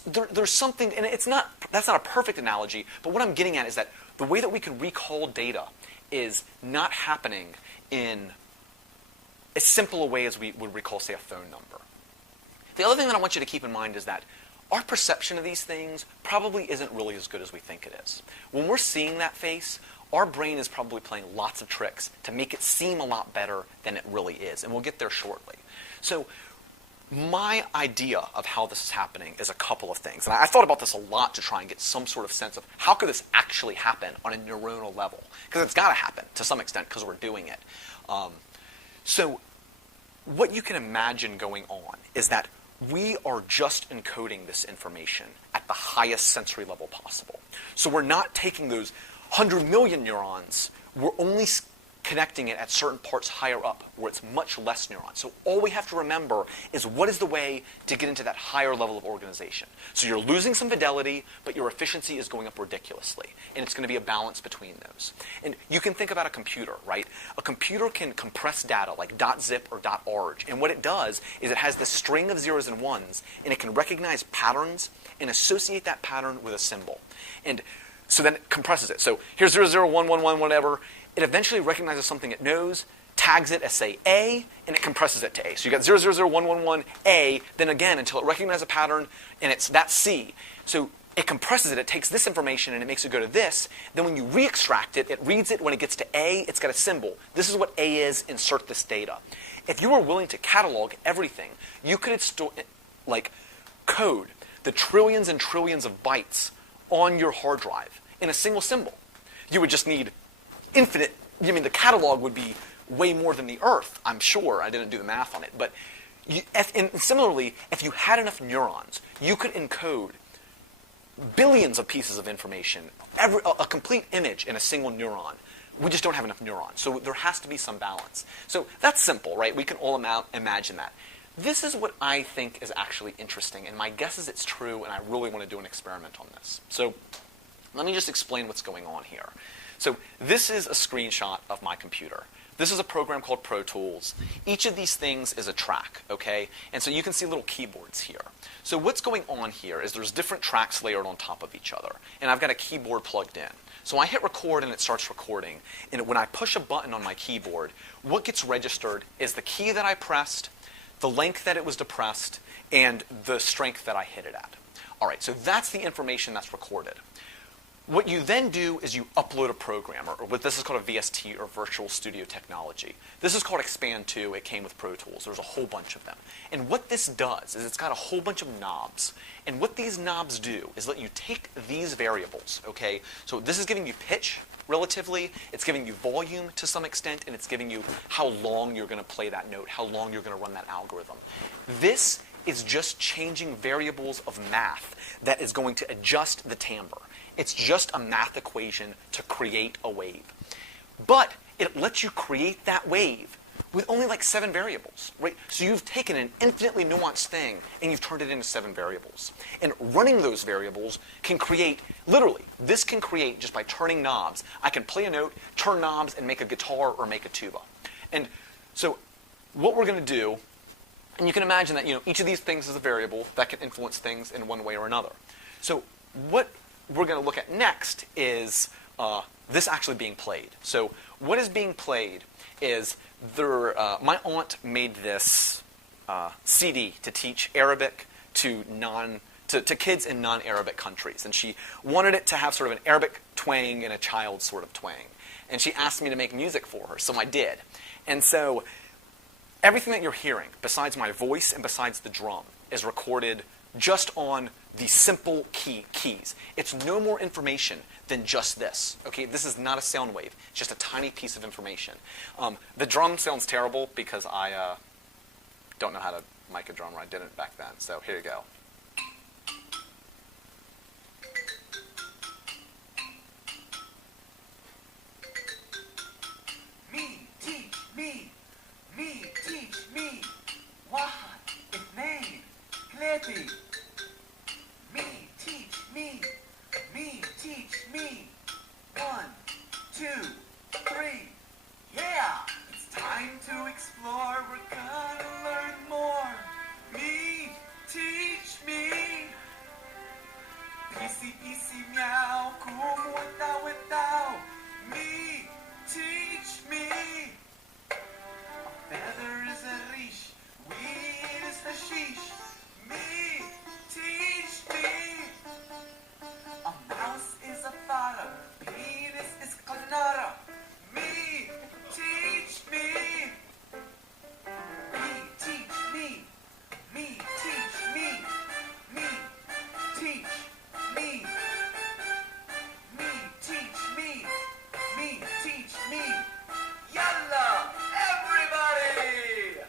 there's something, and that's not a perfect analogy, but what I'm getting at is that the way that we can recall data is not happening in as simple a way as we would recall, say, a phone number. The other thing that I want you to keep in mind is that our perception of these things probably isn't really as good as we think it is. When we're seeing that face, our brain is probably playing lots of tricks to make it seem a lot better than it really is, and we'll get there shortly. So my idea of how this is happening is a couple of things. And I thought about this a lot to try and get some sort of sense of how could this actually happen on a neuronal level? Because it's got to happen to some extent because we're doing it. So what you can imagine going on is that we are just encoding this information at the highest sensory level possible. So we're not taking those 100 million neurons. We're only connecting it at certain parts higher up where it's much less neurons. So all we have to remember is what is the way to get into that higher level of organization. So you're losing some fidelity, but your efficiency is going up ridiculously. And it's going to be a balance between those. And you can think about a computer, right? A computer can compress data like .zip or .arg. And what it does is it has this string of zeros and ones, and it can recognize patterns and associate that pattern with a symbol. And so then it compresses it. So here's 00111, whatever. It eventually recognizes something it knows, tags it as, say, A, and it compresses it to A. So you got 000111A, then again until it recognizes a pattern, and that's C. So it compresses it, it takes this information, and it makes it go to this. Then when you re-extract it, it reads it. When it gets to A, it's got a symbol. This is what A is, insert this data. If you were willing to catalog everything, you could code the trillions and trillions of bytes on your hard drive in a single symbol. You would just need infinite. The catalog would be way more than the Earth, I'm sure. I didn't do the math on it. But and similarly, if you had enough neurons, you could encode billions of pieces of information, a complete image in a single neuron. We just don't have enough neurons. So there has to be some balance. So that's simple, right? We can all imagine that. This is what I think is actually interesting, and my guess is it's true, and I really want to do an experiment on this. So let me just explain what's going on here. So this is a screenshot of my computer. This is a program called Pro Tools. Each of these things is a track, okay? And so you can see little keyboards here. So what's going on here is there's different tracks layered on top of each other, and I've got a keyboard plugged in. So I hit record, and it starts recording. And when I push a button on my keyboard, what gets registered is the key that I pressed, the length that it was depressed, and the strength that I hit it at. All right, so that's the information that's recorded. What you then do is you upload a program, or what this is called a VST, or Virtual Studio Technology. This is called Expand 2. It came with Pro Tools. There's a whole bunch of them. And what this does is it's got a whole bunch of knobs. And what these knobs do is let you take these variables, okay? So this is giving you pitch, relatively. It's giving you volume to some extent, and it's giving you how long you're going to play that note, how long you're going to run that algorithm. This is just changing variables of math that is going to adjust the timbre. It's just a math equation to create a wave. But it lets you create that wave with only like 7 variables, right? So you've taken an infinitely nuanced thing and you've turned it into 7 variables. And running those variables can create, literally, this can create just by turning knobs. I can play a note, turn knobs, and make a guitar or make a tuba. And so what we're going to do, and you can imagine that each of these things is a variable that can influence things in one way or another. So what we're going to look at next is this actually being played. So what is being played is my aunt made this CD to teach Arabic to kids in non-Arabic countries. And she wanted it to have sort of an Arabic twang and a child sort of twang. And she asked me to make music for her, so I did. And so everything that you're hearing, besides my voice and besides the drum, is recorded just on the simple keys. It's no more information than just this. Okay, this is not a sound wave. It's just a tiny piece of information. The drum sounds terrible because I don't know how to mic a drum, or I didn't back then. So here you go. Me, teach me. Me, teach me. Wahat, ithnain, thlati. Me, teach me. Me, teach me. 1, 2, 3. Yeah! It's time to explore. We're gonna learn more. Me, teach me. Pisi, pisi, meow. Kum, without, without. Me, teach me. Feather is a leash, weed is hashish. Me, teach me. A mouse is a fada, penis is kanara. Me, teach me. Me, teach me. Me, teach me. Me, teach me. Me, teach me. Me, teach me. Yalla! Everybody!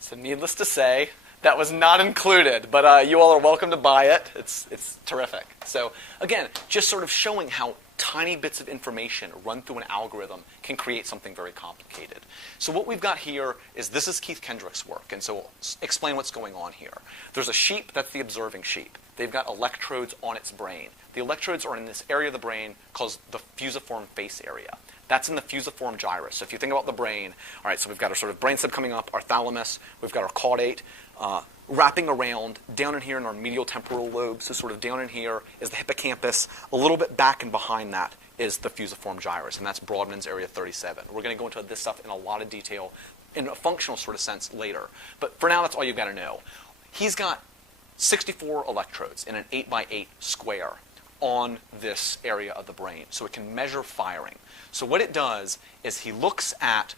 So needless to say, that was not included, but you all are welcome to buy it. It's terrific. So again, just sort of showing how tiny bits of information run through an algorithm can create something very complicated. So what we've got here is, this is Keith Kendrick's work, and so explain what's going on here. There's a sheep, that's the observing sheep. They've got electrodes on its brain. The electrodes are in this area of the brain called the fusiform face area. That's in the fusiform gyrus. So if you think about the brain, all right, so we've got our sort of brainstem coming up, our thalamus, we've got our caudate, wrapping around down in here in our medial temporal lobe, so sort of down in here is the hippocampus. A little bit back and behind that is the fusiform gyrus, and that's Brodmann's area 37. We're going to go into this stuff in a lot of detail in a functional sort of sense later. But for now, that's all you've got to know. He's got 64 electrodes in an 8x8 square on this area of the brain, so it can measure firing. So what it does is he looks at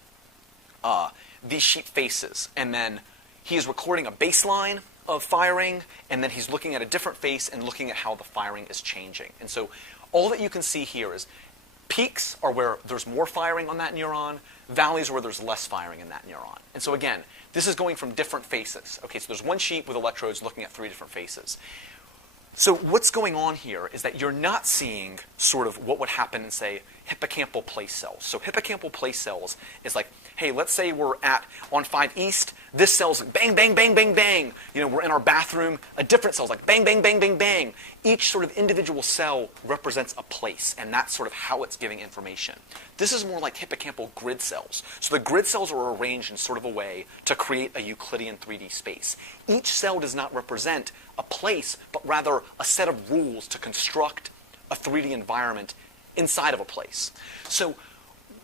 these sheep faces, and then he is recording a baseline of firing, and then he's looking at a different face and looking at how the firing is changing. And so all that you can see here is peaks are where there's more firing on that neuron, valleys are where there's less firing in that neuron. And so again, this is going from different faces. Okay, so there's one sheep with electrodes looking at 3 different faces. So what's going on here is that you're not seeing sort of what would happen in, say, hippocampal place cells. So hippocampal place cells is like, hey, let's say we're on 5 East, this cell's like bang, bang, bang, bang, bang. You know, we're in our bathroom, a different cell's like bang, bang, bang, bang, bang. Each sort of individual cell represents a place, and that's sort of how it's giving information. This is more like hippocampal grid cells. So the grid cells are arranged in sort of a way to create a Euclidean 3D space. Each cell does not represent a place, but rather a set of rules to construct a 3D environment inside of a place. So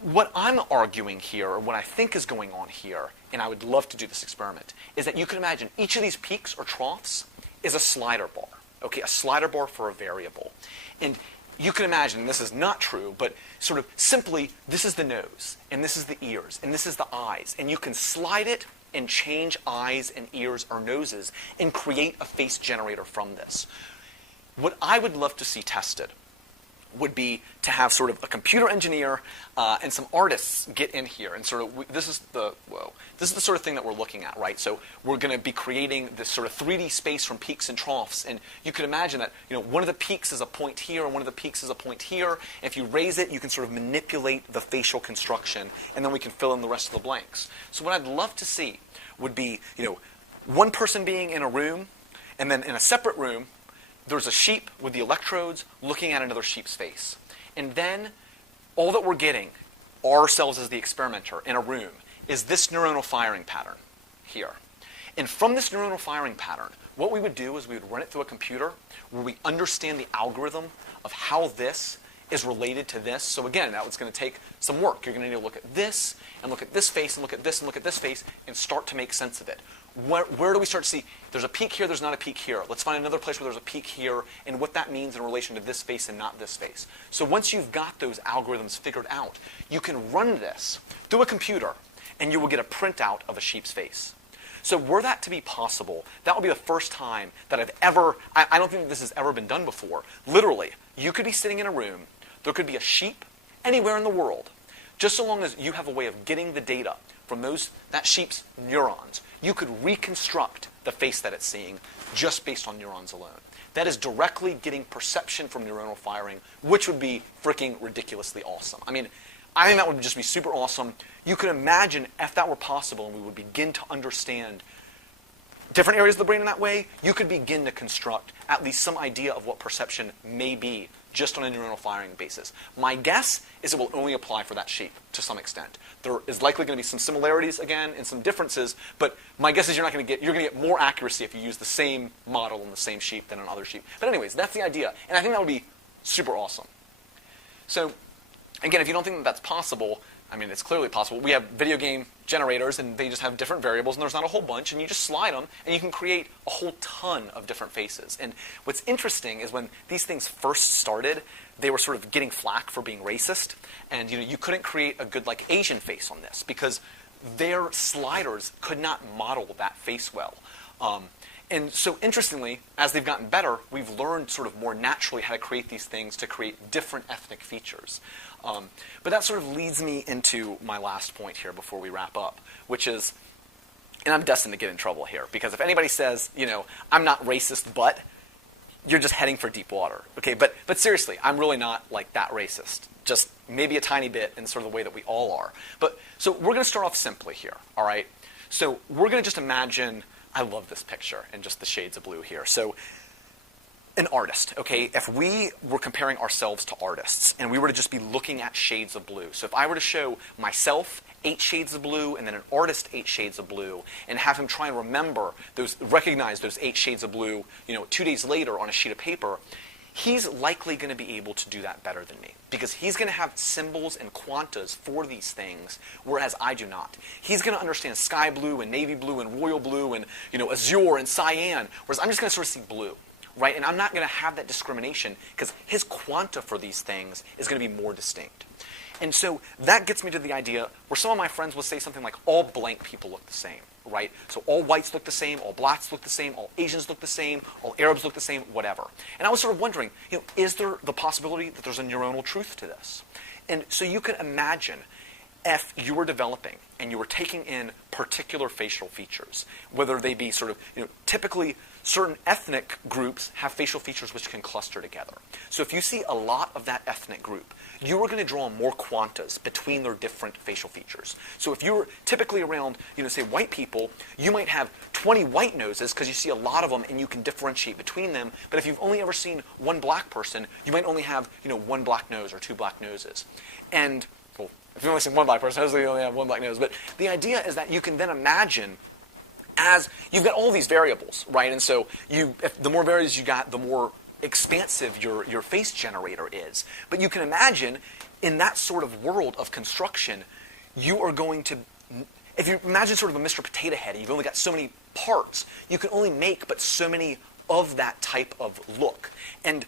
what I'm arguing here, or what I think is going on here, and I would love to do this experiment, is that you can imagine each of these peaks or troughs is a slider bar. Okay, a slider bar for a variable. And you can imagine, and this is not true, but sort of simply, this is the nose, and this is the ears, and this is the eyes. And you can slide it and change eyes and ears or noses and create a face generator from this. What I would love to see tested would be to have sort of a computer engineer and some artists get in here and sort of, this is the sort of thing that we're looking at, right? So we're going to be creating this sort of 3D space from peaks and troughs, and you can imagine that, you know, one of the peaks is a point here and one of the peaks is a point here. And if you raise it, you can sort of manipulate the facial construction, and then we can fill in the rest of the blanks. So what I'd love to see would be, you know, one person being in a room, and then in a separate room, there's a sheep with the electrodes looking at another sheep's face. And then all that we're getting, ourselves as the experimenter in a room, is this neuronal firing pattern here. And from this neuronal firing pattern, what we would do is we would run it through a computer where we understand the algorithm of how this is related to this. So again, that was going to take some work. You're going to need to look at this, and look at this face, and look at this, and look at this face, and start to make sense of it. Where do we start to see, there's a peak here, there's not a peak here. Let's find another place where there's a peak here, and what that means in relation to this face and not this face. So once you've got those algorithms figured out, you can run this through a computer, and you will get a printout of a sheep's face. So were that to be possible, that would be the first time that I've ever, I don't think this has ever been done before. Literally, you could be sitting in a room, there could be a sheep anywhere in the world, just so long as you have a way of getting the data from that sheep's neurons, you could reconstruct the face that it's seeing just based on neurons alone. That is directly getting perception from neuronal firing, which would be freaking ridiculously awesome. I mean, I think that would just be super awesome. You could imagine if that were possible and we would begin to understand different areas of the brain in that way, you could begin to construct at least some idea of what perception may be just on a neuronal firing basis. My guess is it will only apply for that sheep to some extent. There is likely going to be some similarities again and some differences, but my guess is you're going to get more accuracy if you use the same model on the same sheep than on other sheep. But anyways, that's the idea, and I think that would be super awesome. So again, if you don't think that that's possible, I mean, it's clearly possible. We have video game generators, and they just have different variables, and there's not a whole bunch, and you just slide them, and you can create a whole ton of different faces. And what's interesting is when these things first started, they were sort of getting flack for being racist, and you couldn't create a good like Asian face on this because their sliders could not model that face well. And so interestingly, as they've gotten better, we've learned sort of more naturally how to create these things to create different ethnic features. But that sort of leads me into my last point here before we wrap up, which is, and I'm destined to get in trouble here, because if anybody says, I'm not racist, but you're just heading for deep water. Okay, but seriously, I'm really not like that racist. Just maybe a tiny bit in sort of the way that we all are. But so we're going to start off simply here, all right? So we're going to just imagine, I love this picture and just the shades of blue here. So an artist, okay? If we were comparing ourselves to artists and we were to just be looking at shades of blue. So if I were to show myself 8 shades of blue and then an artist 8 shades of blue and have him try and recognize those 8 shades of blue, 2 days later on a sheet of paper, he's likely going to be able to do that better than me because he's going to have symbols and quantas for these things, whereas I do not. He's going to understand sky blue and navy blue and royal blue and azure and cyan, whereas I'm just going to sort of see blue. Right? And I'm not going to have that discrimination because his quanta for these things is going to be more distinct. And so that gets me to the idea where some of my friends will say something like all blank people look the same, right? So all whites look the same, all blacks look the same, all Asians look the same, all Arabs look the same, whatever. And I was sort of wondering, is there the possibility that there's a neuronal truth to this? And so you can imagine if you were developing and you were taking in particular facial features, whether they be sort of, typically certain ethnic groups have facial features which can cluster together. So if you see a lot of that ethnic group, you are going to draw more quantas between their different facial features. So if you're typically around, say white people, you might have 20 white noses because you see a lot of them and you can differentiate between them. But if you've only ever seen one black person, you might only have, one black nose or 2 black noses. And if you've only seen one black person, hopefully you only have one black nose. But the idea is that you can then imagine as you've got all these variables, right? And so the more variables you got, the more expansive your face generator is. But you can imagine in that sort of world of construction, you are going to, if you imagine sort of a Mr. Potato Head and you've only got so many parts, you can only make but so many of that type of look. And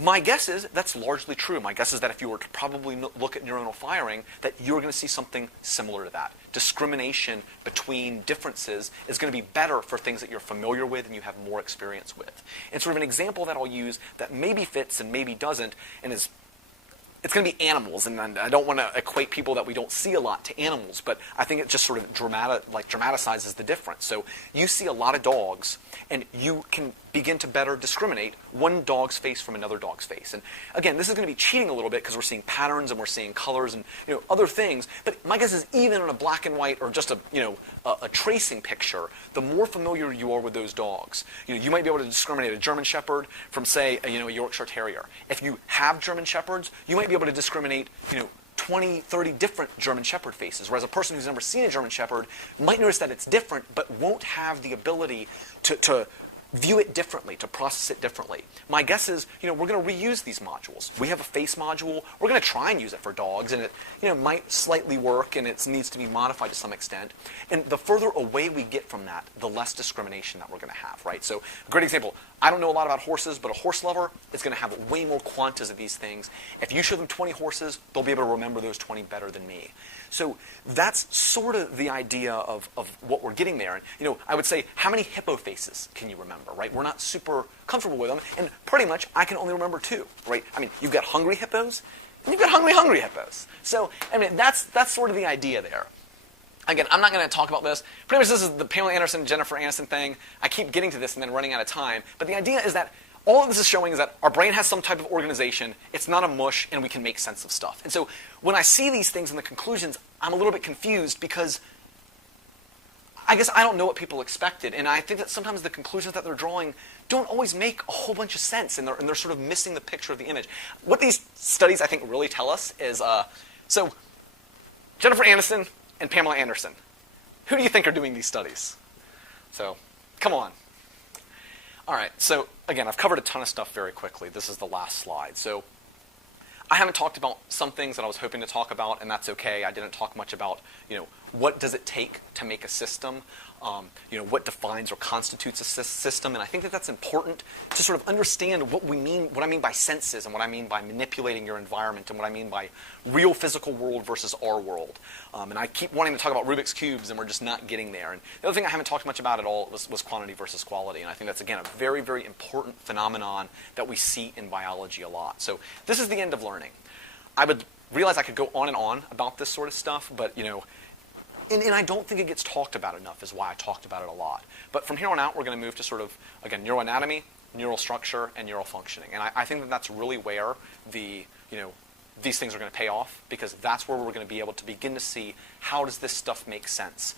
my guess is that's largely true. My guess is that if you were to probably look at neuronal firing, that you're going to see something similar to that. Discrimination between differences is going to be better for things that you're familiar with and you have more experience with. And sort of an example that I'll use that maybe fits and maybe doesn't, and it's going to be animals, and I don't want to equate people that we don't see a lot to animals, but I think it just sort of dramatizes the difference. So you see a lot of dogs, and you can begin to better discriminate one dog's face from another dog's face. And again, this is going to be cheating a little bit because we're seeing patterns and we're seeing colors and other things. But my guess is even on a black and white or just a tracing picture, the more familiar you are with those dogs, you might be able to discriminate a German Shepherd from say a Yorkshire Terrier. If you have German Shepherds, you might be able to discriminate 20, 30 different German Shepherd faces, whereas a person who's never seen a German Shepherd might notice that it's different, but won't have the ability to view it differently, to process it differently. My guess is, we're going to reuse these modules. We have a face module. We're going to try and use it for dogs, and it, might slightly work, and it needs to be modified to some extent. And the further away we get from that, the less discrimination that we're going to have, right? So, a great example. I don't know a lot about horses, but a horse lover is going to have way more quantas of these things. If you show them 20 horses, they'll be able to remember those 20 better than me. So that's sort of the idea of what we're getting there. And, I would say, how many hippo faces can you remember, right? We're not super comfortable with them, and pretty much I can only remember 2, right? I mean, you've got hungry hippos, and you've got hungry hippos. So, that's sort of the idea there. Again, I'm not going to talk about this. Pretty much this is the Pamela Anderson, Jennifer Aniston thing. I keep getting to this and then running out of time. But the idea is that all of this is showing is that our brain has some type of organization. It's not a mush, and we can make sense of stuff. And so when I see these things in the conclusions, I'm a little bit confused because I guess I don't know what people expected. And I think that sometimes the conclusions that they're drawing don't always make a whole bunch of sense, and they're sort of missing the picture of the image. What these studies, I think, really tell us is, so Jennifer Aniston and Pamela Anderson. Who do you think are doing these studies? So, come on. All right, so again, I've covered a ton of stuff very quickly. This is the last slide. So, I haven't talked about some things that I was hoping to talk about, and that's okay. I didn't talk much about, what does it take to make a system? What defines or constitutes a system? And I think that that's important to sort of understand what I mean by senses, and what I mean by manipulating your environment, and what I mean by real physical world versus our world. And I keep wanting to talk about Rubik's Cubes, and we're just not getting there. And the other thing I haven't talked much about at all was quantity versus quality. And I think that's, again, a very, very important phenomenon that we see in biology a lot. So this is the end of learning. I would realize I could go on and on about this sort of stuff, but, and I don't think it gets talked about enough is why I talked about it a lot. But from here on out, we're going to move to sort of, again, neuroanatomy, neural structure and neural functioning. And I think that that's really where these things are going to pay off, because that's where we're going to be able to begin to see, how does this stuff make sense?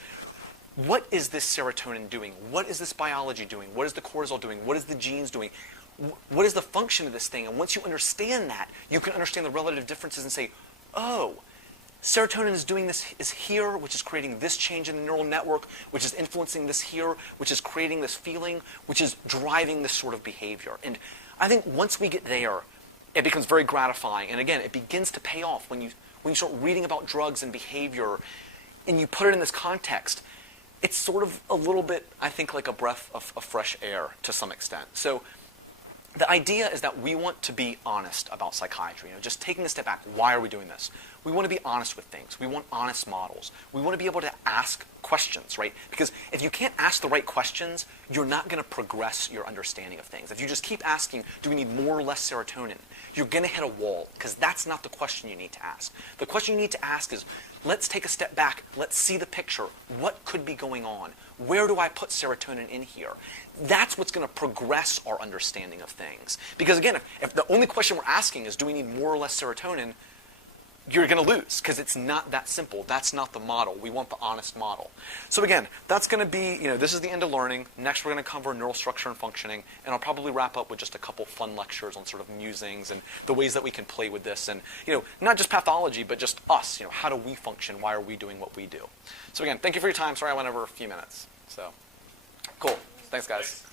What is this serotonin doing? What is this biology doing? What is the cortisol doing? What is the genes doing? What is the function of this thing? And once you understand that, you can understand the relative differences and say, oh, serotonin is doing this is here, which is creating this change in the neural network, which is influencing this here, which is creating this feeling, which is driving this sort of behavior. And I think once we get there, it becomes very gratifying. And again, it begins to pay off when you start reading about drugs and behavior and you put it in this context. It's sort of a little bit, I think, like a breath of fresh air to some extent. So the idea is that we want to be honest about psychiatry. Just taking a step back, why are we doing this? We want to be honest with things. We want honest models. We want to be able to ask questions, right? Because if you can't ask the right questions, you're not going to progress your understanding of things. If you just keep asking, do we need more or less serotonin? You're going to hit a wall, because that's not the question you need to ask. The question you need to ask is, let's take a step back. Let's see the picture. What could be going on? Where do I put serotonin in here? That's what's going to progress our understanding of things. Because again, if the only question we're asking is, do we need more or less serotonin, you're going to lose, because it's not that simple. That's not the model. We want the honest model. So again, that's going to be, this is the end of learning. Next, we're going to cover neural structure and functioning, and I'll probably wrap up with just a couple fun lectures on sort of musings and the ways that we can play with this, and not just pathology, but just us. How do we function? Why are we doing what we do? So again, thank you for your time. Sorry I went over a few minutes. So, cool. Thanks, guys.